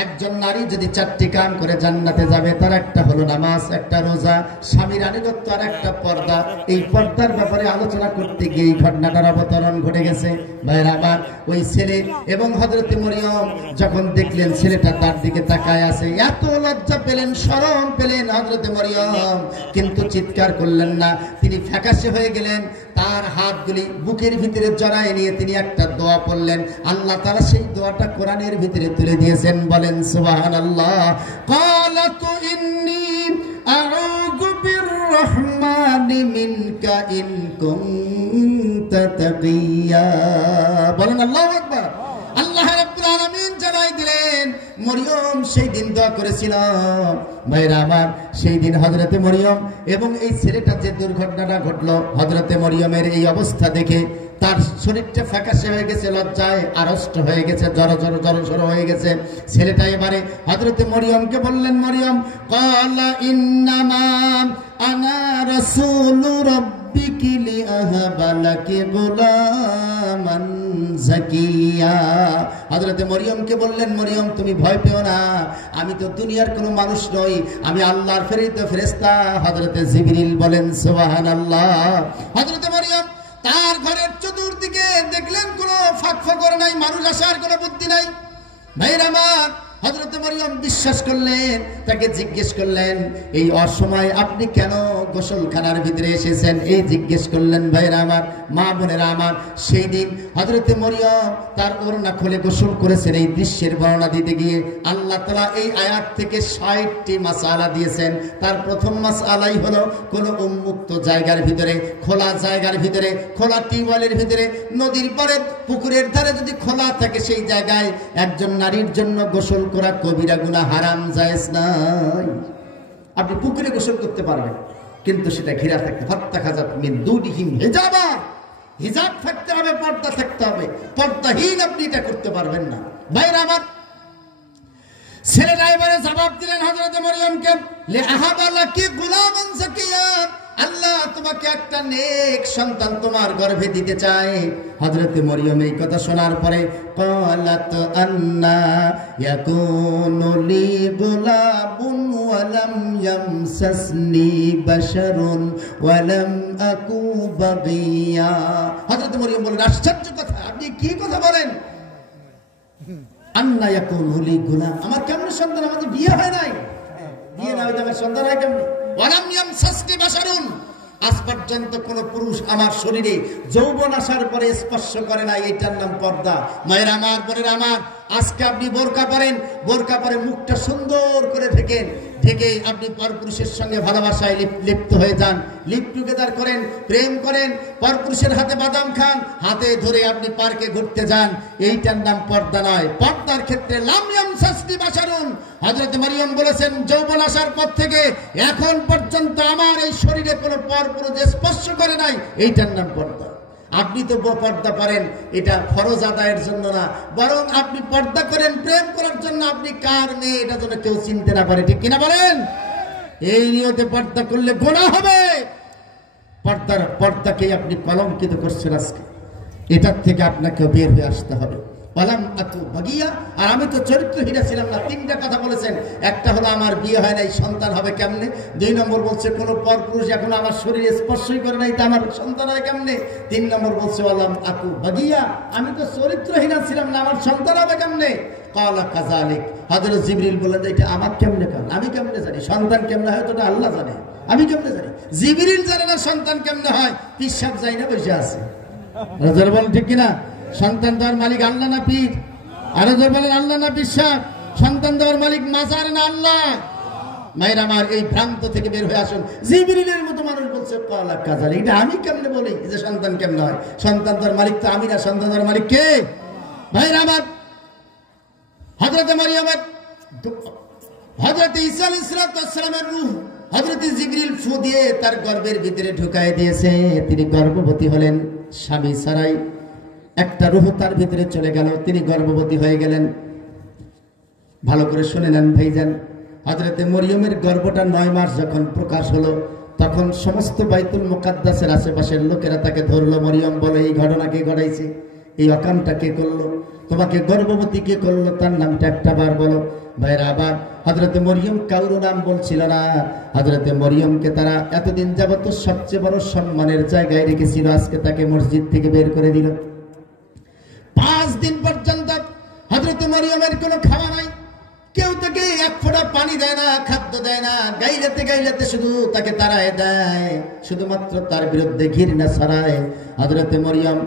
একজন নারী যদি চারটি কাম করে জান্নাতে যাবে, তার একটা হলো নামাজ, একটা রোজা, স্বামীর আনুগত্য আর একটা পর্দা। এই পর্দার ব্যাপারে আলোচনা করতে গিয়ে এই ঘটনাটার অবতরণ ঘটে গেছে। ভাইরা আমার, ওই ছেলে এবং হযরতে মরিয়ম যখন দেখলেন ছেলেটা তার দিকে তাকায় আছে, এত লজ্জা পেলেন, শরম পেলেন হযরতে মরিয়ম, কিন্তু চিৎকার করলেন না। তিনি ফ্যাকাশে হয়ে গেলেন। তার হাতগুলি বুকের ভিতরে জড়ায় নিয়ে তিনি একটা দোয়া পড়লেন। আল্লাহ তাআলা সেই দোয়াটা কোরআনের ভিতরে তুলে দিয়েছেন। বলেন সুবহানাল্লাহ। ক্বালাতু ইন্নী আউযু বিররহমানি মিনকা ইন কুনতা তাকিয়া। বলেন আল্লাহু আকবার। আল্লাহ রাব্বুল আলামিন জানাই দিলেন মরিয়ম সেই দিন দোয়া করেছিল। ভাইরা আমার, সেই দিন হযরতে মরিয়ম এবং এই ছেলেটার যে দুর্ঘটনাটা ঘটলো, হযরতে মরিয়মের এই অবস্থা দেখে তার শরীরটা ফ্যাকাশে হয়ে গেছে, লজ্জায় আড়ষ্ট হয়ে গেছে, জড়সড় হয়ে গেছে। ছেলেটা এবারে হযরতে মরিয়মকে বললেন, মরিয়ম ক্বালা ইন্নামা আনা রাসূলু রাব্বিকি লিআহাবা লাকি গুলামান যাকিয়া। হযরতে মরিয়মকে বললেন, মরিয়ম তুমি ভয় পেও না, আমি তো দুনিয়ার কোনো মানুষ নই, আমি আল্লাহর প্রেরিত ফেরেশতা হযরতে জিবরিল। বলেন সুবহানাল্লাহ। হযরতে মরিয়ম তার ঘরের চতুর্দিকে দেখলেন কোনো ফাঁক ফোকর নাই, মানুষ আসার কোনো বুদ্ধি নাই। ভাইরা আমার, হযরতে মরিয়ম বিশ্বাস করলেন, তাকে জিজ্ঞেস করলেন, এই অসময় আপনি কেন গোসলখানার ভিতরে এসেছেন? এই জিজ্ঞেস করলেন। ভাইরা আমার, মা বোনেরা আমার, সেই দিন হযরতে মরিয়ম তার ওড়না খুলে গোসল করেছেন। এই দৃশ্যের বর্ণনা দিতে গিয়ে আল্লাহ তাআলা এই আয়াত থেকে ৬০টি মাসআলা দিয়েছেন। তার প্রথম মাসআলাই হলো কোন উন্মুক্ত জায়গার ভিতরে, খোলা জায়গার ভিতরে, খোলা টিউবওয়েলের ভিতরে, নদীর পাড়ে, পুকুরের ধারে যদি খোলা থাকে, সেই জায়গায় একজন নারীর জন্য গোসল করা কবিরা গুনাহ, হারাম, জায়েজ নাই। আপনি পুকুরে গোসল করতে পারবেন, কিন্তু সেটা ঘেরা থাকতে, ফাত্তাখাযাত মিন দুনিহিম হিজাবা, হিজাব থাকতে হবে, পর্দা থাকতে হবে। পর্দাহীন আপনি এটা করতে পারবেন না। ভাইরা আমার, ছেলেটা এবারে জবাব দিলেন হযরত মরিয়মকে, লিআহাবা লাকি গুলামান যাকিয়া, আল্লাহ তোমাকে একটা নেক সন্তান তোমার গর্ভে দিতে চায়। হযরতে মরিয়ম এই কথা শোনার পরে ক্বালাত আন্না ইয়াকুনু লি গুলাবুন ওয়া লাম ইয়ামসাসনি বাশারুন ওয়া লাম আকু বাগিয়া। হযরতে মরিয়ম বলেন, আশ্চর্য কথা, আপনি কি কথা বলেন? আন্না ইয়াকুনু লি গুলাম, আমার কেমন সন্তান? আমাদের বিয়ে হয় নাই, বিয়ে না হইলে আমার সন্তান হয় কেমন? ওয়ালাম ইয়ামসাসনি বাশারুন, আজ পর্যন্ত কোন পুরুষ আমার শরীরে যৌবন আসার পরে স্পর্শ করে না, এটার নাম পর্দা। মায়ের আমার, বোনের আমার, আজকে আপনি বোরকা পরেন, বোরকা পরে মুখটা সুন্দর করে ঢেকেন, ঢেকে আপনি পরপুরুষের সঙ্গে ভালোবাসায় লিপ্ত হয়ে যান, লিপ টুগেদার করেন, প্রেম করেন, পরপুরুষের হাতে বাদাম খান, হাতে ধরে আপনি পার্কে ঘুরতে যান, এইটার নাম পর্দা নয়। পর্দার ক্ষেত্রে লাম ইয়ামসাসনি বাশারুন, হযরত মরিয়ম বলেছেন, যৌবন আসার পর থেকে এখন পর্যন্ত আমার এই শরীরে কোনো পরপুরুষ স্পর্শ করে নাই, এইটার নাম পর্দা। আপনি তো পর্দা করেন এটা ফরজ আদায়ের জন্য না, বরং আপনি পর্দা করেন প্রেম করার জন্য। আপনি কার মেয়ে এটা যেন কেউ চিনতে না পারে, ঠিক কিনা বলেন? এই নিয়তে পর্দা করলে গুনাহ হবে। পর্দাকে আপনি কলঙ্কিত করছেন আজকে, এটার থেকে আপনাকে বের হয়ে আসতে হবে। আর আমি তো চরিত্রহীন ছিলাম না। তিনটা কথা বলেছেন, একটা হলো আমার বিয়ে হয় নাই, সন্তান হবে কেমনে। 2 নম্বর বলছে কোন পরপুরুষ এখন আমার শরীরে স্পর্শই করে নাই, তা আমার সন্তান হয় কেমনে। 3 নম্বর বলছে ওয়ালাম আকু বাগিয়া, আমি তো চরিত্রহীন ছিলাম না, আমার সন্তান হবে কেমনে। ক্বালা কাযালিক, হযরত জিবরিল বললেন এটা আমার কেমনে কারণ আমি কেমনে জানি সন্তান কেমনে হয়, তো এটা আল্লাহ জানে, আমি কেমনে জানি। জিবরিল জানে না সন্তান কেমনে হয়, পীর সাহেব যাই না বসে আছে। রাজার বলেন ঠিক কিনা? সন্তান দেওয়ার মালিক আল্লাহ না পীর? আরো জোর বলেন আল্লাহ না পীর সাহেব? সন্তান দেওয়ার মালিক মাজার না আল্লাহ? মায়ের আমার এই ভ্রান্ত থেকে বের হয়ে আসুন। জিবরিলের মতো মানুষ বলছে ক্বালা কাযালিক, এটা আমি কেমনে বলি যে সন্তান কেমনে হয়? সন্তান দেওয়ার মালিক তো আমি না, সন্তান দেওয়ার মালিক কে? ভাইরা আমার, হযরত মারিয়ামের হযরত ঈসা আলাইহিস সালামের রূহ হযরত জিবরিল ফু দিয়ে তার গর্ভের ভিতরে ঢুকায় দিয়েছে। তিনি গর্ভবতী হলেন, স্বামী ছাড়াই একটা রূহ তার ভিতরে চলে গেল, তিনি গর্ভবতী হয়ে গেলেন। ভালো করে শুনে নেন ভাইজান, হযরত মরিয়মের গর্ভটা 9 মাস যখন প্রকাশ হলো, তখন সমস্ত বাইতুল মুকাদ্দাসের আশেপাশের লোকেরা তাকে ধরলো। মরিয়ম বলে এই ঘটনা কে ঘটাইছে, এই অকামটা কে করলো, তোমাকে গর্ভবতী কে করলো, তার নামটা একটা বার বলো। ভাইরা আবার হযরত মরিয়ম কারো নাম বলছিল না। হযরত মরিয়মকে তারা এতদিন যাবত সবচেয়ে বড় সম্মানের জায়গায় রেখেছিল, আজকে তাকে মসজিদ থেকে বের করে দিল। 5 দিন পর্যন্ত হযরত মরিয়মের কোনো খাওয়া নাই, কেউ তাকে এক ফোঁটা পানি দেয় না, খাদ্য দেয় না। গাইলাতে শুধু তাকে তাড়ায় দেয়, শুধুমাত্র তার বিরুদ্ধে ঘৃণা ছড়ায়। হযরত মরিয়ম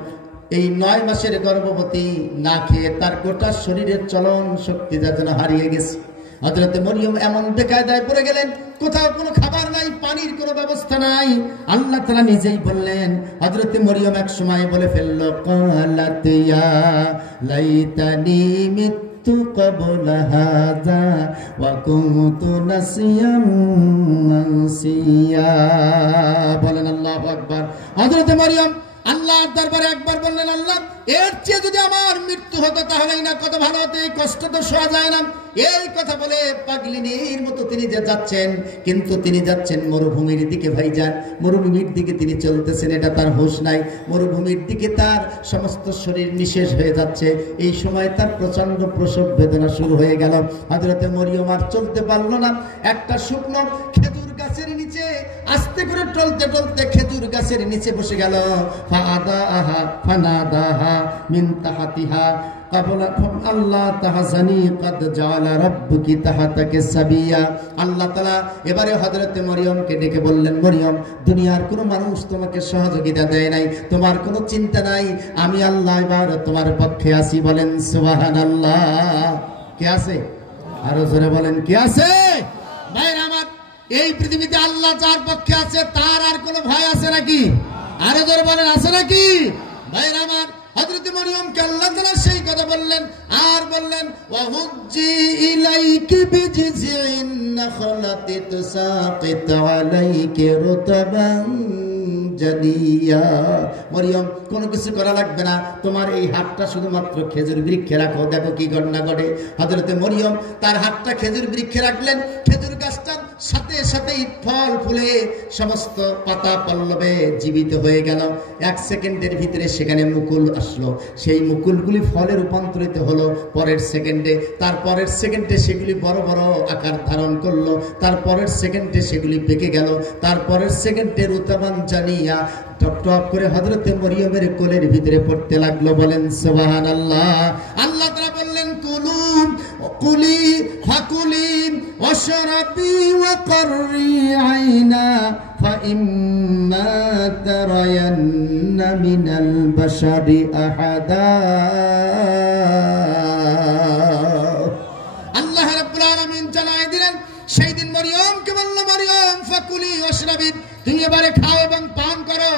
এই 9 মাসের গর্ভবতী, না খেয়ে তার গোটা শরীরের চলন শক্তি যেন হারিয়ে গেছে। হযরত মরিয়ম এমন বেকায়দায় পড়ে গেলেন, কোথাও কোনো খাবার নাই, পানির কোনো ব্যবস্থা নাই। আল্লাহ তাআলা নিজেই বললেন, হযরত মরিয়ম এক সময় বলে ফেলল ক্বালাত ইয়া লাইতানি মিতু ক্বাবলা হাযা ওয়া কুনতু নাসিয়াম মানসিয়া। বলেন আল্লাহু আকবার। হযরত মরিয়ম আল্লাহর দরবারে একবার বললেন, আল্লাহ এর চেয়ে যদি আমার মৃত্যু হতো তাহলেই না কত ভালো হতো, এই কষ্ট তো সহ্য যায় না। এই কথা বলে পাগলিনীর মতো তিনি যে যাচ্ছেন, কিন্তু তিনি যাচ্ছেন মরুভূমির দিকে। ভাইজান, মরুভূমির দিকে তিনি চলতেছেন, এটা তার হুঁশ নাই। মরুভূমির দিকে তার সমস্ত শরীর নিঃশেষ হয়ে যাচ্ছে। এই সময় তার প্রচন্ড প্রসব বেদনা শুরু হয়ে গেল। হযরত মরিয়ম আর চলতে পারলো না। একটা শুকনো খেজুর গাছের নিচে আস্তে করে টলতে টলতে খেজুর গাছের নিচে বসে গেল। ফাআদাহা ফানাদাহা মিন তাহতিহা ক্বাবলাকুম আল্লাহ তাহজানি ক্বাদ জাআলা রাব্বুকি তাহতাকা সাবিয়া। আল্লাহ তাআলা এবারে হযরত মরিয়মকে ডেকে বললেন, মরিয়ম, দুনিয়ার কোনো মানুষ তোমাকে সহযোগিতা দেয় নাই, তোমার কোনো চিন্তা নাই, আমি আল্লাহ এবার তোমার পক্ষে আছি। বলেন সুবহানাল্লাহ। কে আছে? আরো জোরে বলেন কে আছে? ভাইরা আমার, এই পৃথিবীতে আল্লাহ যার পক্ষে আছে তার আর কোনো ভয় আছে নাকি? আরো জোরে বলেন আছে নাকি? ভাইরা আমার, হযরত মরিয়মকে আল্লাহ তাআলা সেই কথা বললেন, আর বললেন ওয়াহুজ্জি ইলাইকি বিজিজিন নাখলাতি তুসাকিত আলাইকি রুতাবান জানিয়া। মরিয়ম, কোনো কিছু করা লাগবে না, তোমার এই হাতটা শুধুমাত্র খেজুর বৃক্ষে রাখো, দেখো কি ঘটনা ঘটে। হযরত মরিয়ম তার হাতটা খেজুর বৃক্ষে রাখলেন। খেজুর গাছটার সাথে সাথেই ফল ফুলে সমস্ত পাতা পল্লবে জীবিত হয়ে গেল। 1 সেকেন্ডের ভিতরে সেখানে মুকুল আসলো। সেই মুকুলগুলি ফলে রূপান্তরিত হলো পরের সেকেন্ডে। তারপরের সেকেন্ডে সেগুলি বড় বড় আকার ধারণ করলো। তারপরের সেকেন্ডে সেগুলি পেকে গেল। তারপরের সেকেন্ডে রুতাবান জানিয়া টপ টপ করে হযরত মরিয়মের কোলের ভিতরে পড়তে লাগলো। বলেন সুবহানাল্লাহ। আল্লাহ তাআলা বললেন, কুলি ফাকুলি ওয়াশরাবি ওয়া কররি আইনা ফাইম্মা তারায়ান্না মিনাল বাশারি আহাদা। আল্লাহ রাব্বুল আলামিন জানাই দিলেন, সেই দিন মরিয়মকে বলল, মরিয়ম ফাকুলি ওয়াশরাবি, তুমি এবারে খাও এবং পান করো।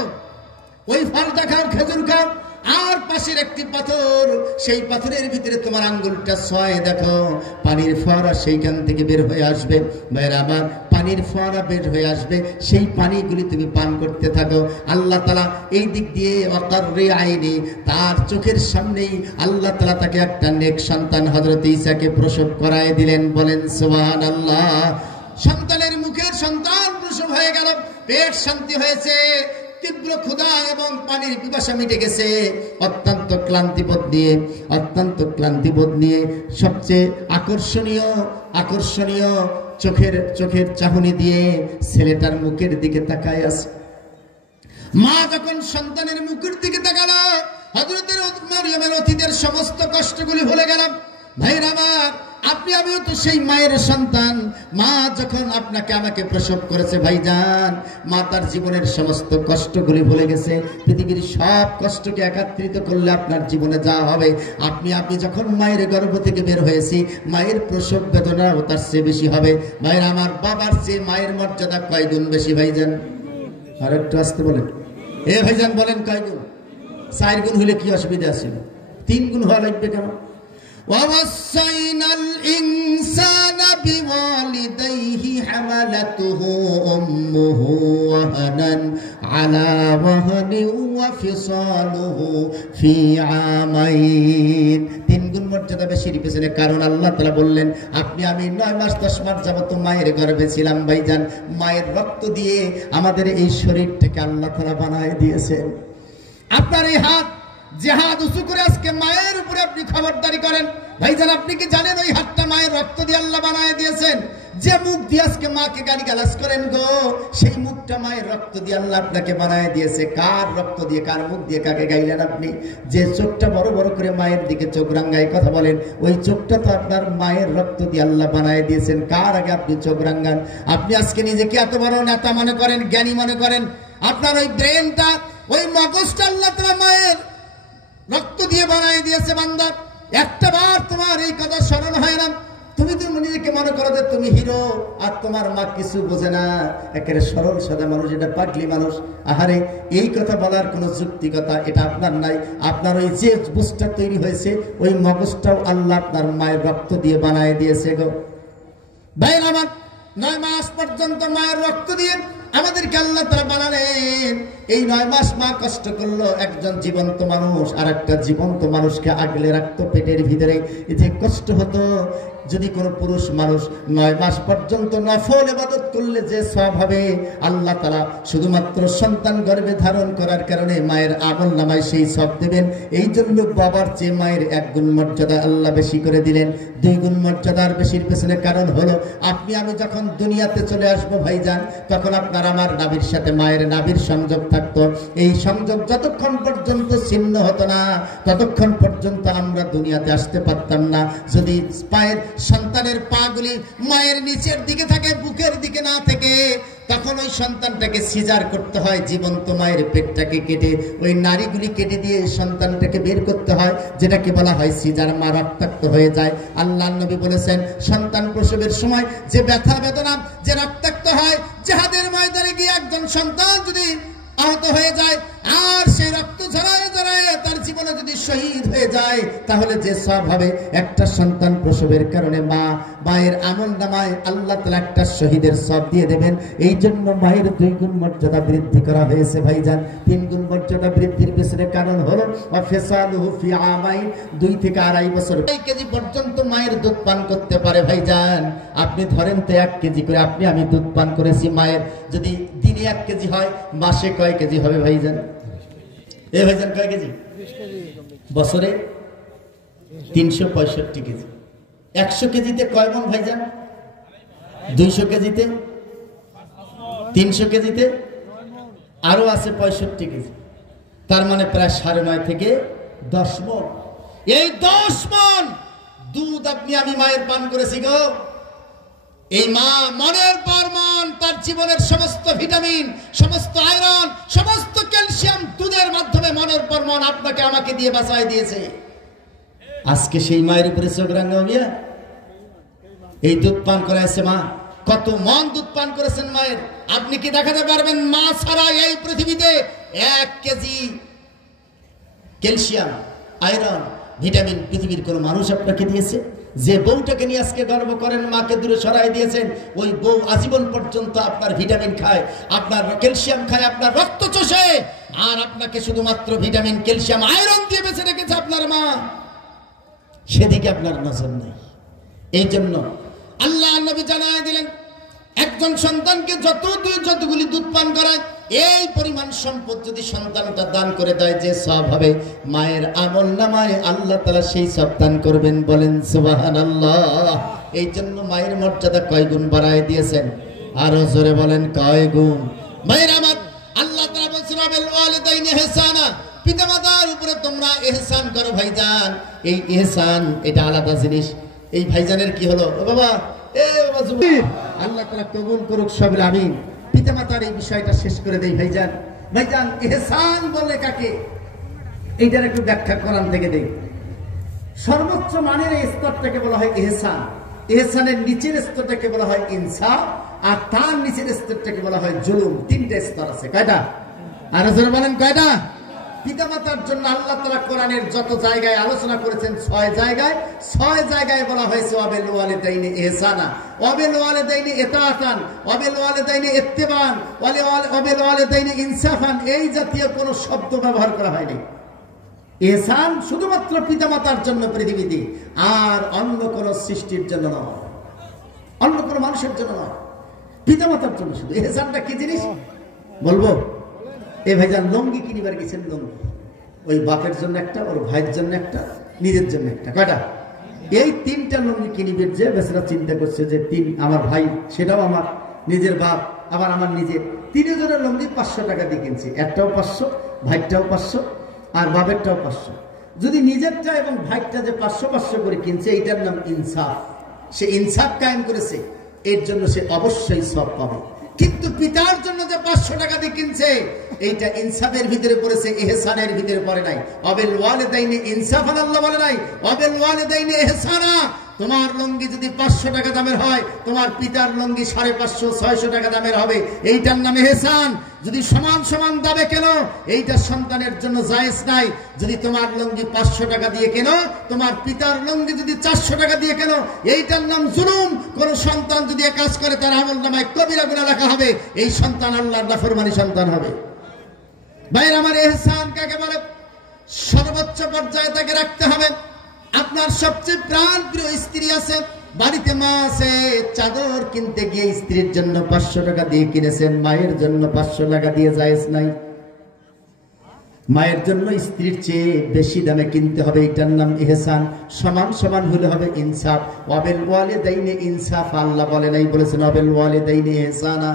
ওই ফলটা খাও, খেজুর খাও, আর পাশের একটি পাথর, সেই পাথরের ভিতরে তোমার আঙ্গুলটা ছয় দেখো, পানির ফোয়ারা সেইখান থেকে বের হয়ে আসবে। ভাইরা আমার, পানির ফোয়ারা বের হয়ে আসবে, সেই পানিগুলি তুমি পান করতে থাকো। আল্লাহ তাআলা এই দিক দিয়ে ওয়াকাররি আইনি, তার চোখের সামনেই আল্লাহ তাআলা তাকে একটা নেক সন্তান হযরত ঈসাকে প্রসব করায় দিলেন। বলেন সুবহানাল্লাহ। সন্তানের মুখের সন্তান প্রসব হয়ে গেল, পেট শান্তি হয়েছে, তীব্র ক্ষুধা এবং পানির পিপাসা মিটে গেছে। অত্যন্ত ক্লান্তিবোধ নিয়ে সবচেয়ে আকর্ষণীয় চোখের চাহনি দিয়ে ছেলেটার মুখের দিকে তাকায় আছে। মা যখন সন্তানের মুখের দিকে তাকালো, হযরত মারিয়ামের অতীতের সমস্ত কষ্টগুলি ভুলে গেলাম। ভাইরা আমার, আপনি আমিও তো সেই মায়ের সন্তান। মা যখন আপনাকে আমাকে প্রসব করেছে ভাইজান, মা তার জীবনের সমস্ত কষ্টগুলি ভুলে গেছে। পৃথিবীর সব কষ্টকে একত্রিত করলে আপনার জীবনে যা হবে, আপনি যখন মায়ের গর্ভ থেকে বের হয়েছি, মায়ের প্রসব বেদনাও তার চেয়ে বেশি হবে। ভাইরা আমার, বাবার চেয়ে মায়ের মর্যাদা কয় গুণ বেশি ভাইজান? আর একটু আসতে বলেন। এ ভাইজান বলেন কয় গুণ? 4 গুণ হইলে কি অসুবিধা আছে? 3 গুণ হওয়া লাগবে কেন? وَوَصَّيْنَا الْإِنسَانَ بِوَالِدَيْهِ حَمَلَتْهُ أُمُّهُ وَهْنًا عَلَى وَهْنٍ وَفِصَالُهُ فِي عَامَيْنِ। 3 গুণ মর্যাদা বেশির পেছনে কারণ আল্লাহ তাআলা বললেন, আপনি আমি 9 মাস 10 মাস যাবত মায়ের গর্ভে ছিলাম ভাইজান। মায়ের রক্ত দিয়ে আমাদের এই শরীরটাকে আল্লাহ তাআলা বানায় দিয়েছেন। আপনার এই হাত, যে হাত উঁচু করে আজকে মায়ের উপরে আপনি খবরদারি করেন, ভাইজান আপনি কি জানেন ওই হাতটা মায়ের রক্ত দিয়ে আল্লাহ বানায় দিয়েছেন? যে মুখ দিয়ে আজকে মাকে গালিগালাজ করেন গো, সেই মুখটা মায়ের রক্ত দিয়ে আল্লাহ আপনাকে বানায় দিয়েছে। কার রক্ত দিয়ে, কার মুখ দিয়ে কাকে গাইলেন আপনি? যে চোখটা বড় বড় করে মায়ের দিকে চোখ রাঙ্গায় কথা বলেন, ওই চোখটা তো আপনার মায়ের রক্ত দিয়ে আল্লাহ বানায় দিয়েছেন। কার আগে আপনি চোখ রাঙ্গান? আপনি আজকে নিজেকে এত বড় নেতা মনে করেন, জ্ঞানী মনে করেন। আপনার ওই ব্রেনটা, ওই মগজটা আল্লাহ তাআলা মায়ের রক্ত দিয়ে বানাই দিয়েছে। বান্দা, একটা বার তোমার এই কথা স্মরণ হয় না? তুমি নিজেকে মনে করো যে তুমি হিরো, আর তোমার মা কিছু বোঝে না, একেবারে সরল সাদা মানুষ, এটা পাগলি মানুষ। আহারে, এই কথা বলার কোনো যুক্তিকতা এটা আপনার নাই। আপনার ওই যে বুঝটা তৈরি হয়েছে, ওই মগজটাও আল্লাহ আপনার মায়ের রক্ত দিয়ে বানায় দিয়েছে গো ভাই আমার। 9 মাস পর্যন্ত মায়ের রক্ত দিয়ে আমাদেরকে আল্লাহ তাআলা বানালেন। এই 9 মাস মা কষ্ট করলো, একজন জীবন্ত মানুষ আর একটা জীবন্ত মানুষকে আগলে রাখতো পেটের ভিতরে। এই যে কষ্ট হতো, যদি কোনো পুরুষ মানুষ 9 মাস পর্যন্ত নফল ইবাদত করলে যে সওয়াব হবে, আল্লাহ তাআলা শুধুমাত্র সন্তান গর্ভে ধারণ করার কারণে মায়ের আমল নামায় সেই সওয়াব দেবেন। এই জন্য বাবার চেয়ে মায়ের 1 গুণ মর্যাদা আল্লাহ বেশি করে দিলেন। 2 গুণ মর্যাদার বেশির পেছনে কারণ হলো, আপনি আমি যখন দুনিয়াতে চলে আসবো ভাইজান, তখন আপনার আমার নাভির সাথে মায়ের নাভির সংযোগ থাকতো। এই সংযোগ যতক্ষণ পর্যন্ত ছিন্ন হতো না, ততক্ষণ পর্যন্ত আমরা দুনিয়াতে আসতে পারতাম না। যদি পায়ের সন্তানের পাগুলি মায়ের নিচের দিকে থাকে, বুকের দিকে না থেকে, তখন ওই সন্তানটাকে সিজার করতে হয়। জীবন্ত মায়ের পেটটাকে কেটে, ওই নাড়িগুলি কেটে দিয়ে সন্তানটাকে বের করতে হয়, যেটাকে বলা হয় সিজার। মা রক্তাক্ত হয়ে যায়। আল্লাহর নবী বলেছেন, সন্তান প্রসবের সময় যে ব্যথা বেদনা, যে রক্তাক্ত হয়, জিহাদের ময়দানে গিয়ে একজন সন্তান যদি আহত হয়ে যায় আর সেই রক্ত ঝরায় তার জীবনে যদি শহীদ হয়ে যায়, তাহলে যে সওয়াব হবে, একটা সন্তান প্রসবের কারণে মায়ের আমল নামায় আল্লাহ তাআলা একটা শহীদের সওয়াব দিয়ে দেবেন। এই জন্য মায়ের 2 গুণ মর্যাদা বৃদ্ধি করা হয়েছে ভাইজান। 3 গুণ মর্যাদা বৃদ্ধির পেছনে কারণ হলো ওয়াফিসালুহু ফি আমাইন, 2 থেকে 2.5 বছর 1 কেজি পর্যন্ত মায়ের দুধ পান করতে পারে ভাইজান। আপনি ধরেন তো 1 কেজি করে আপনি আমি দুধ পান করেছি মায়ের, যদি দিনে 1 কেজি হয়, মাসে কয় কেজি হবে ভাইজান? এ ভাইজান কয় কেজি? বছরে 365 কেজি। 100 কেজিতে কয় মণ ভাইজান? 200 কেজিতে, 300 কেজিতে আরো আছে 65 কেজি। তার মানে প্রায় 9.5 থেকে 10 মণ। এই 10 মণ দুধ আপনি আমি মায়ের পান করেছি গো। এই মা মনের পর মন তার জীবনের সমস্ত ভিটামিন, সমস্ত আয়রন, সমস্ত ক্যালসিয়াম দুধের মাধ্যমে মনের পর মন আপনাকে আমাকে দিয়ে বাঁচায় দিয়েছে। আজকে সেই মায়ের উপরে চোখ রাঙাইয়া এই দুধ পান করাইছে মা। কত মন দুধ পান করেছেন মায়ের, আপনি কি দেখাতে পারবেন? মা ছাড়া এই পৃথিবীতে 1 কেজি ক্যালসিয়াম, আয়রন, ভিটামিন পৃথিবীর কোনো মানুষ আপনাকে দিয়েছে? যে বউটাকে নিয়ে আজকে গর্ব করেন, মাকে দূরে সরাই দিয়েছেন, ওই বউ আজীবন পর্যন্ত আপনার ভিটামিন খায়, আপনার ক্যালসিয়াম খায়, আপনার রক্ত চষে, আর আপনাকে শুধুমাত্র ভিটামিন, ক্যালসিয়াম, আয়রন দিয়ে বেঁচে রেখেছে আপনার মা। সেদিকে আপনার নজর নেই। এই জন্য আল্লাহ নবী জানায় দিলেন, একজন সন্তানকে যতগুলি দুধ পান করায়, এই পরিমাণ সম্পদ যদি সন্তানটা দান করে দেয়, যে সব হবে মায়ের আমলনামায় আল্লাহ তাআলা সেই সব দান করবেন। বলেন সুবহানাল্লাহ। এই জন্য মায়ের মর্যাদা কয় গুণ বাড়ায় দিয়েছেন? আরো জোরে বলেন, কয় গুণ? মায়ের আমার আল্লাহ তাআলা বলেছেন, ওয়াবিল ওয়ালিদাইনি ইহসানা, পিতামাতার উপরে তোমরা ইহসান করো। ভাইজান, এই ইহসান এটা আলাদা জিনিস। এই ভাইজানের কি হলো? ও বাবা, আল্লাহ তাআলা কবুল করুক সবের আমিন। পিতামাতার এই বিষয়টা শেষ করে দেই। ভাইজান, ভাইজান ইহসান বলে কাকে? এইটার একটু ব্যাখ্যা কোরআন থেকে দেই। সর্বোচ্চ মানের এই স্তরটাকে বলা হয় ইহসান। ইহসানের নিচের স্তরটাকে বলা হয় ইনসাফ, আর তার নিচের স্তরটাকে বলা হয় জুলুম। তিনটা স্তর আছে। কয়টা? আর যারা বলেন কয়টা? পিতামাতার জন্য আল্লাহ তাআলা কোরআনের যত জায়গায় আলোচনা করেছেন, 6 জায়গায় বলা হয়েছে ওয়াবিল ওয়ালিদাইনি ইহসানা, ওয়াবিল ওয়ালিদাইনি ইতাআতান, ওয়াবিল ওয়ালিদাইনি ইত্তিবান, ওয়াবিল ওয়ালিদাইনি ইনসাফান। এই জাতীয় কোনো শব্দ ব্যবহার করা হয়নি। ইহসান শুধুমাত্র পিতামাতার জন্য পৃথিবীতে, আর অন্য কোনো সৃষ্টির জন্য নয়, অন্য কোনো মানুষের জন্য নয়, পিতামাতার জন্য শুধু। ইহসানটা কি জিনিস বলবো? এ ভাইজান লঙ্গি কিনিবার গেছেন, লঙ্গি ওই বাপের জন্য একটা, ওর ভাইয়ের জন্য একটা, নিজের জন্য একটা। কয়টা? এই 3টা লঙ্গি কিনিবের যে বেচারা চিন্তা করছে যে আমার ভাই, সেটাও আমার নিজের বাপ, আবার আমার নিজের, 3 জনের লঙ্গি 500 টাকা দিয়ে কিনছে। একটাও 500, ভাইটাও 500, আর বাপেরটাও 500। যদি নিজেরটা এবং ভাইটা যে 500 করে কিনছে, এইটার নাম ইনসাফ। সে ইনসাফ কায়েম করেছে, এর জন্য সে অবশ্যই সওয়াব পাবে। কিন্তু পিতার জন্য যে 500 টাকা দিয়ে কিনছে, এইটা ইনসাফের ভিতরে পড়েছে, ইহসানের ভিতরে পড়ে নাই। ওয়াবিল ওয়ালিদাইনি ইনসাফান আল্লাহ বলে নাই, ওয়াবিল ওয়ালিদাইনি ইহসানা। তোমার লঙ্গি যদি 500 টাকা দামের হয়, তোমার পিতার লঙ্গি 550-600 টাকা দামের হবে। এইটার নামে ইহসান। যদি সমান সমান দামে কেন, এইটা সন্তানের জন্য জায়েজ নাই। যদি তোমার লঙ্গি 500 টাকা দিয়ে কেন, তোমার পিতার লঙ্গি যদি 400 টাকা দিয়ে কেন, এইটার নাম জুলুম। কোন সন্তান যদি এ কাজ করে, তার আমলনামায় কবিরা গুনাহ লেখা হবে। এই সন্তান আল্লাহর নাফরমানি সন্তান হবে। ভাইরা আমার, ইহসান কাকে বলে? সর্বোচ্চ পর্যায়ে তাকে রাখতে হবে। আপনার সবচেয়ে প্রাণ প্রিয় স্ত্রী আছে, বাড়িতে মা আছে, চাদর কিনতে গিয়ে স্ত্রীর জন্য 500 টাকা দিয়ে কিনেছেন, মায়ের জন্য 500 টাকা দিয়ে জায়েজ নাই। মায়ের জন্য স্ত্রীর চেয়ে বেশি দামে কিনতে হবে, এটার নাম ইহসান। সমান সমান হলে হবে ইনসাফ। ওয়াবিল ওয়ালিদাইনি ইনসাফ আল্লাহ বলে নাই, বলেছেন ওয়াবিল ওয়ালিদাইনি ইহসানা।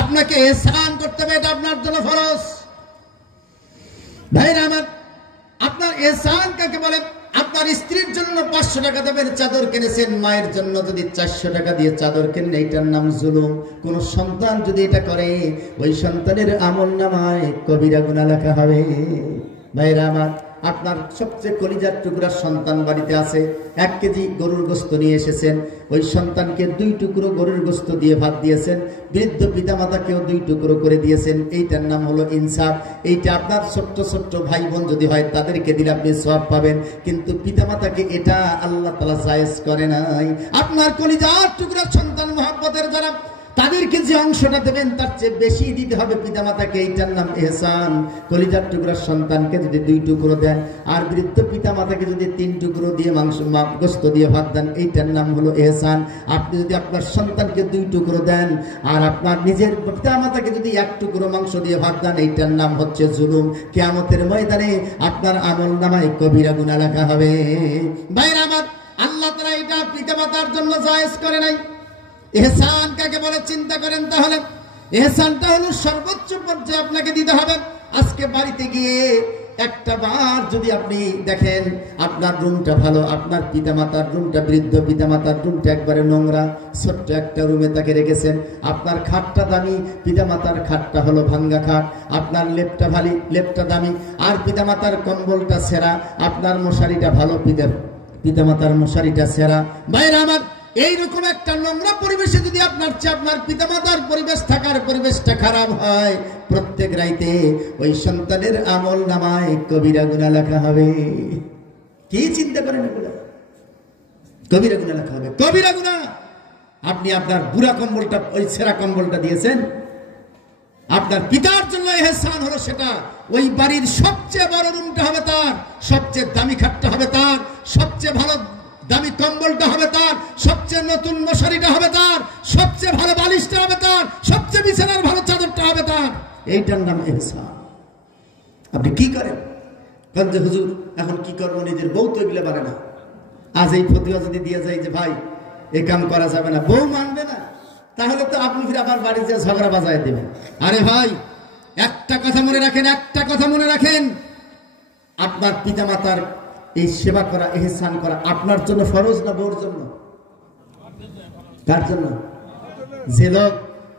আপনাকে ইহসান করতে হবে, এটা আপনার জন্য ফরজ। ভাইরা আমার, আপনার ইহসান কাকে বলে? আপনার স্ত্রীর জন্য 500 টাকা দামের চাদর কিনেছেন, মায়ের জন্য যদি 400 টাকা দিয়ে চাদর কেনেন, এইটার নাম জুলুম। কোন সন্তান যদি এটা করে, ওই সন্তানের আমলনামায় কবিরা গুনাহ লেখা হবে। ভাইরা আমার, আপনার সবচেয়ে কলিজার টুকরার সন্তান বাড়িতে আছে, 1 কেজি গরুর গোশত নিয়ে এসেছেন, ওই সন্তানকে 2 টুকরো গরুর গোশত দিয়ে ভাত দিয়েছেন, বৃদ্ধ পিতামাতাকেও 2 টুকরো করে দিয়েছেন। এইটার নাম হলো ইনসাফ। এইটা আপনার ছোট্ট ছোট্ট ভাই বোন যদি হয়, তাদেরকে দিলে আপনি সওয়াব পাবেন, কিন্তু পিতামাতাকে এটা আল্লাহ তাআলা জায়েজ করে নাই। আপনার কলিজার টুকরার সন্তান মহব্বতের যারা, তাদেরকে যে অংশটা দেবেন তার চেয়ে বেশি দিতে হবে পিতামাতাকে, এইটার নাম ইহসান। কলিজার টুকরার সন্তানকে যদি 2 টুকরো দেন, আর বৃদ্ধ পিতামাতাকে যদি 3 টুকরো দিয়ে গোশত দিয়ে ভাত দেন, এইটার নাম হলো ইহসান। আপনি যদি আপনার সন্তানকে 2 টুকরো দেন, আর আপনার নিজের পিতামাতাকে যদি 1 টুকরো মাংস দিয়ে ভাত দেন, এইটার নাম হচ্ছে জুলুম। কিয়ামতের ময়দানে আপনার আমলনামায় কবিরা গুনাহ লেখা হবে। ভাইরা আমার, আল্লাহ তাআলা এটা পিতামাতার জন্য জায়েজ করে নাই। ইহসান কাকে বলে চিন্তা করেন তাহলে। ইহসানটা হলো সর্বোচ্চ পর্যায়ে আপনাকে দিতে হবে। আজকে বাড়িতে গিয়ে একটা বার যদি আপনি দেখেন আপনার রুমটা ভালো, আপনার পিতামাতার রুমটা, বৃদ্ধ পিতামাতার রুমটা একবারে নোংরা, ছোট্ট একটা রুমে তাকে রেখেছেন। আপনার খাটটা দামি, পিতামাতার খাটটা হলো ভাঙ্গা খাট। আপনার লেপটা ভারী, লেপটা দামি, আর পিতামাতার কম্বলটা ছেঁড়া। আপনার মশারিটা ভালো, পিতামাতার মশারিটা ছেঁড়া। ভাইরা আমার, এইরকম একটা নোংরা পরিবেশে যদি আপনার চেয়ে আপনার পিতামাতার পরিবেশ থাকার পরিবেশটা খারাপ হয়, প্রত্যেক রাইতে ওই সন্তানের আমল নামায় কবিরা গুনাহ লেখা হবে। কি চিন্তা করেন এগুলা? কবিরা গুনাহ লেখা হবে, কবিরা গুনাহ। আপনি আপনার বুড়া কম্বলটা, ওই ছেঁড়া কম্বলটা দিয়েছেন, আপনার পিতার জন্য ইহসান হলো সেটা। ওই বাড়ির সবচেয়ে বড় রুমটা হবে তার, সবচেয়ে দামি খাটটা হবে তার, সবচেয়ে ভালো দামি কম্বলটা হবে তার, সবচেয়ে নতুন মশারিটা হবে তার, সবচেয়ে ভালো বালিশটা হবে তার, সবচেয়ে বিছানার ভালো চাদরটা হবে তার। এইটার নাম ইহসান। আপনি কি করেন? যে হুজুর এখন কি করবো, নিজের বউ তো এগুলো পারে না। আজ এই ফতুয়া যদি দিয়ে যায় যে ভাই এ কাম করা যাবে না, বউ মানবে না, তাহলে তো আপনি ফিরে আবার বাড়ি যেয়ে ঝগড়া বাজায় দেবেন। আরে ভাই, একটা কথা মনে রাখেন, একটা কথা মনে রাখেন, আপনার পিতামাতার এই সেবা করা, ইহসান করা আপনার জন্য ফরজ না বউর জন্য? কার জন্য? যে লোক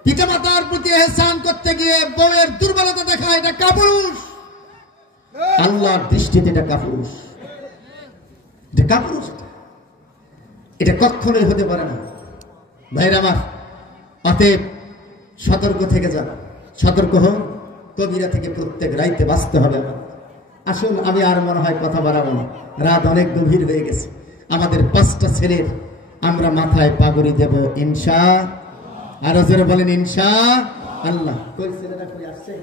পিতামাতার প্রতি ইহসান করতে গিয়ে বউয়ের দুর্বলতা দেখায়, এটা কাপুরুষ। আল্লাহর দৃষ্টিতে এটা কাপুরুষ, এটা কাপুরুষ। এটা কখনোই হতে পারে না। ভাইরা আমার, অতএব সতর্ক থেকে যান, সতর্ক হন, কবিরা থেকে প্রত্যেক রাইতে বাঁচতে হবে আমার। আসুন, আমি আর মনে হয় কথা বাড়াবো না, রাত অনেক গভীর হয়ে গেছে। আমাদের 5টা ছেলের আমরা মাথায় পাগড়ি দেব ইনশাআল্লাহ। আরো জোরে বলেন ইনশাআল্লাহ। কই ছেলেরা কই আসছে?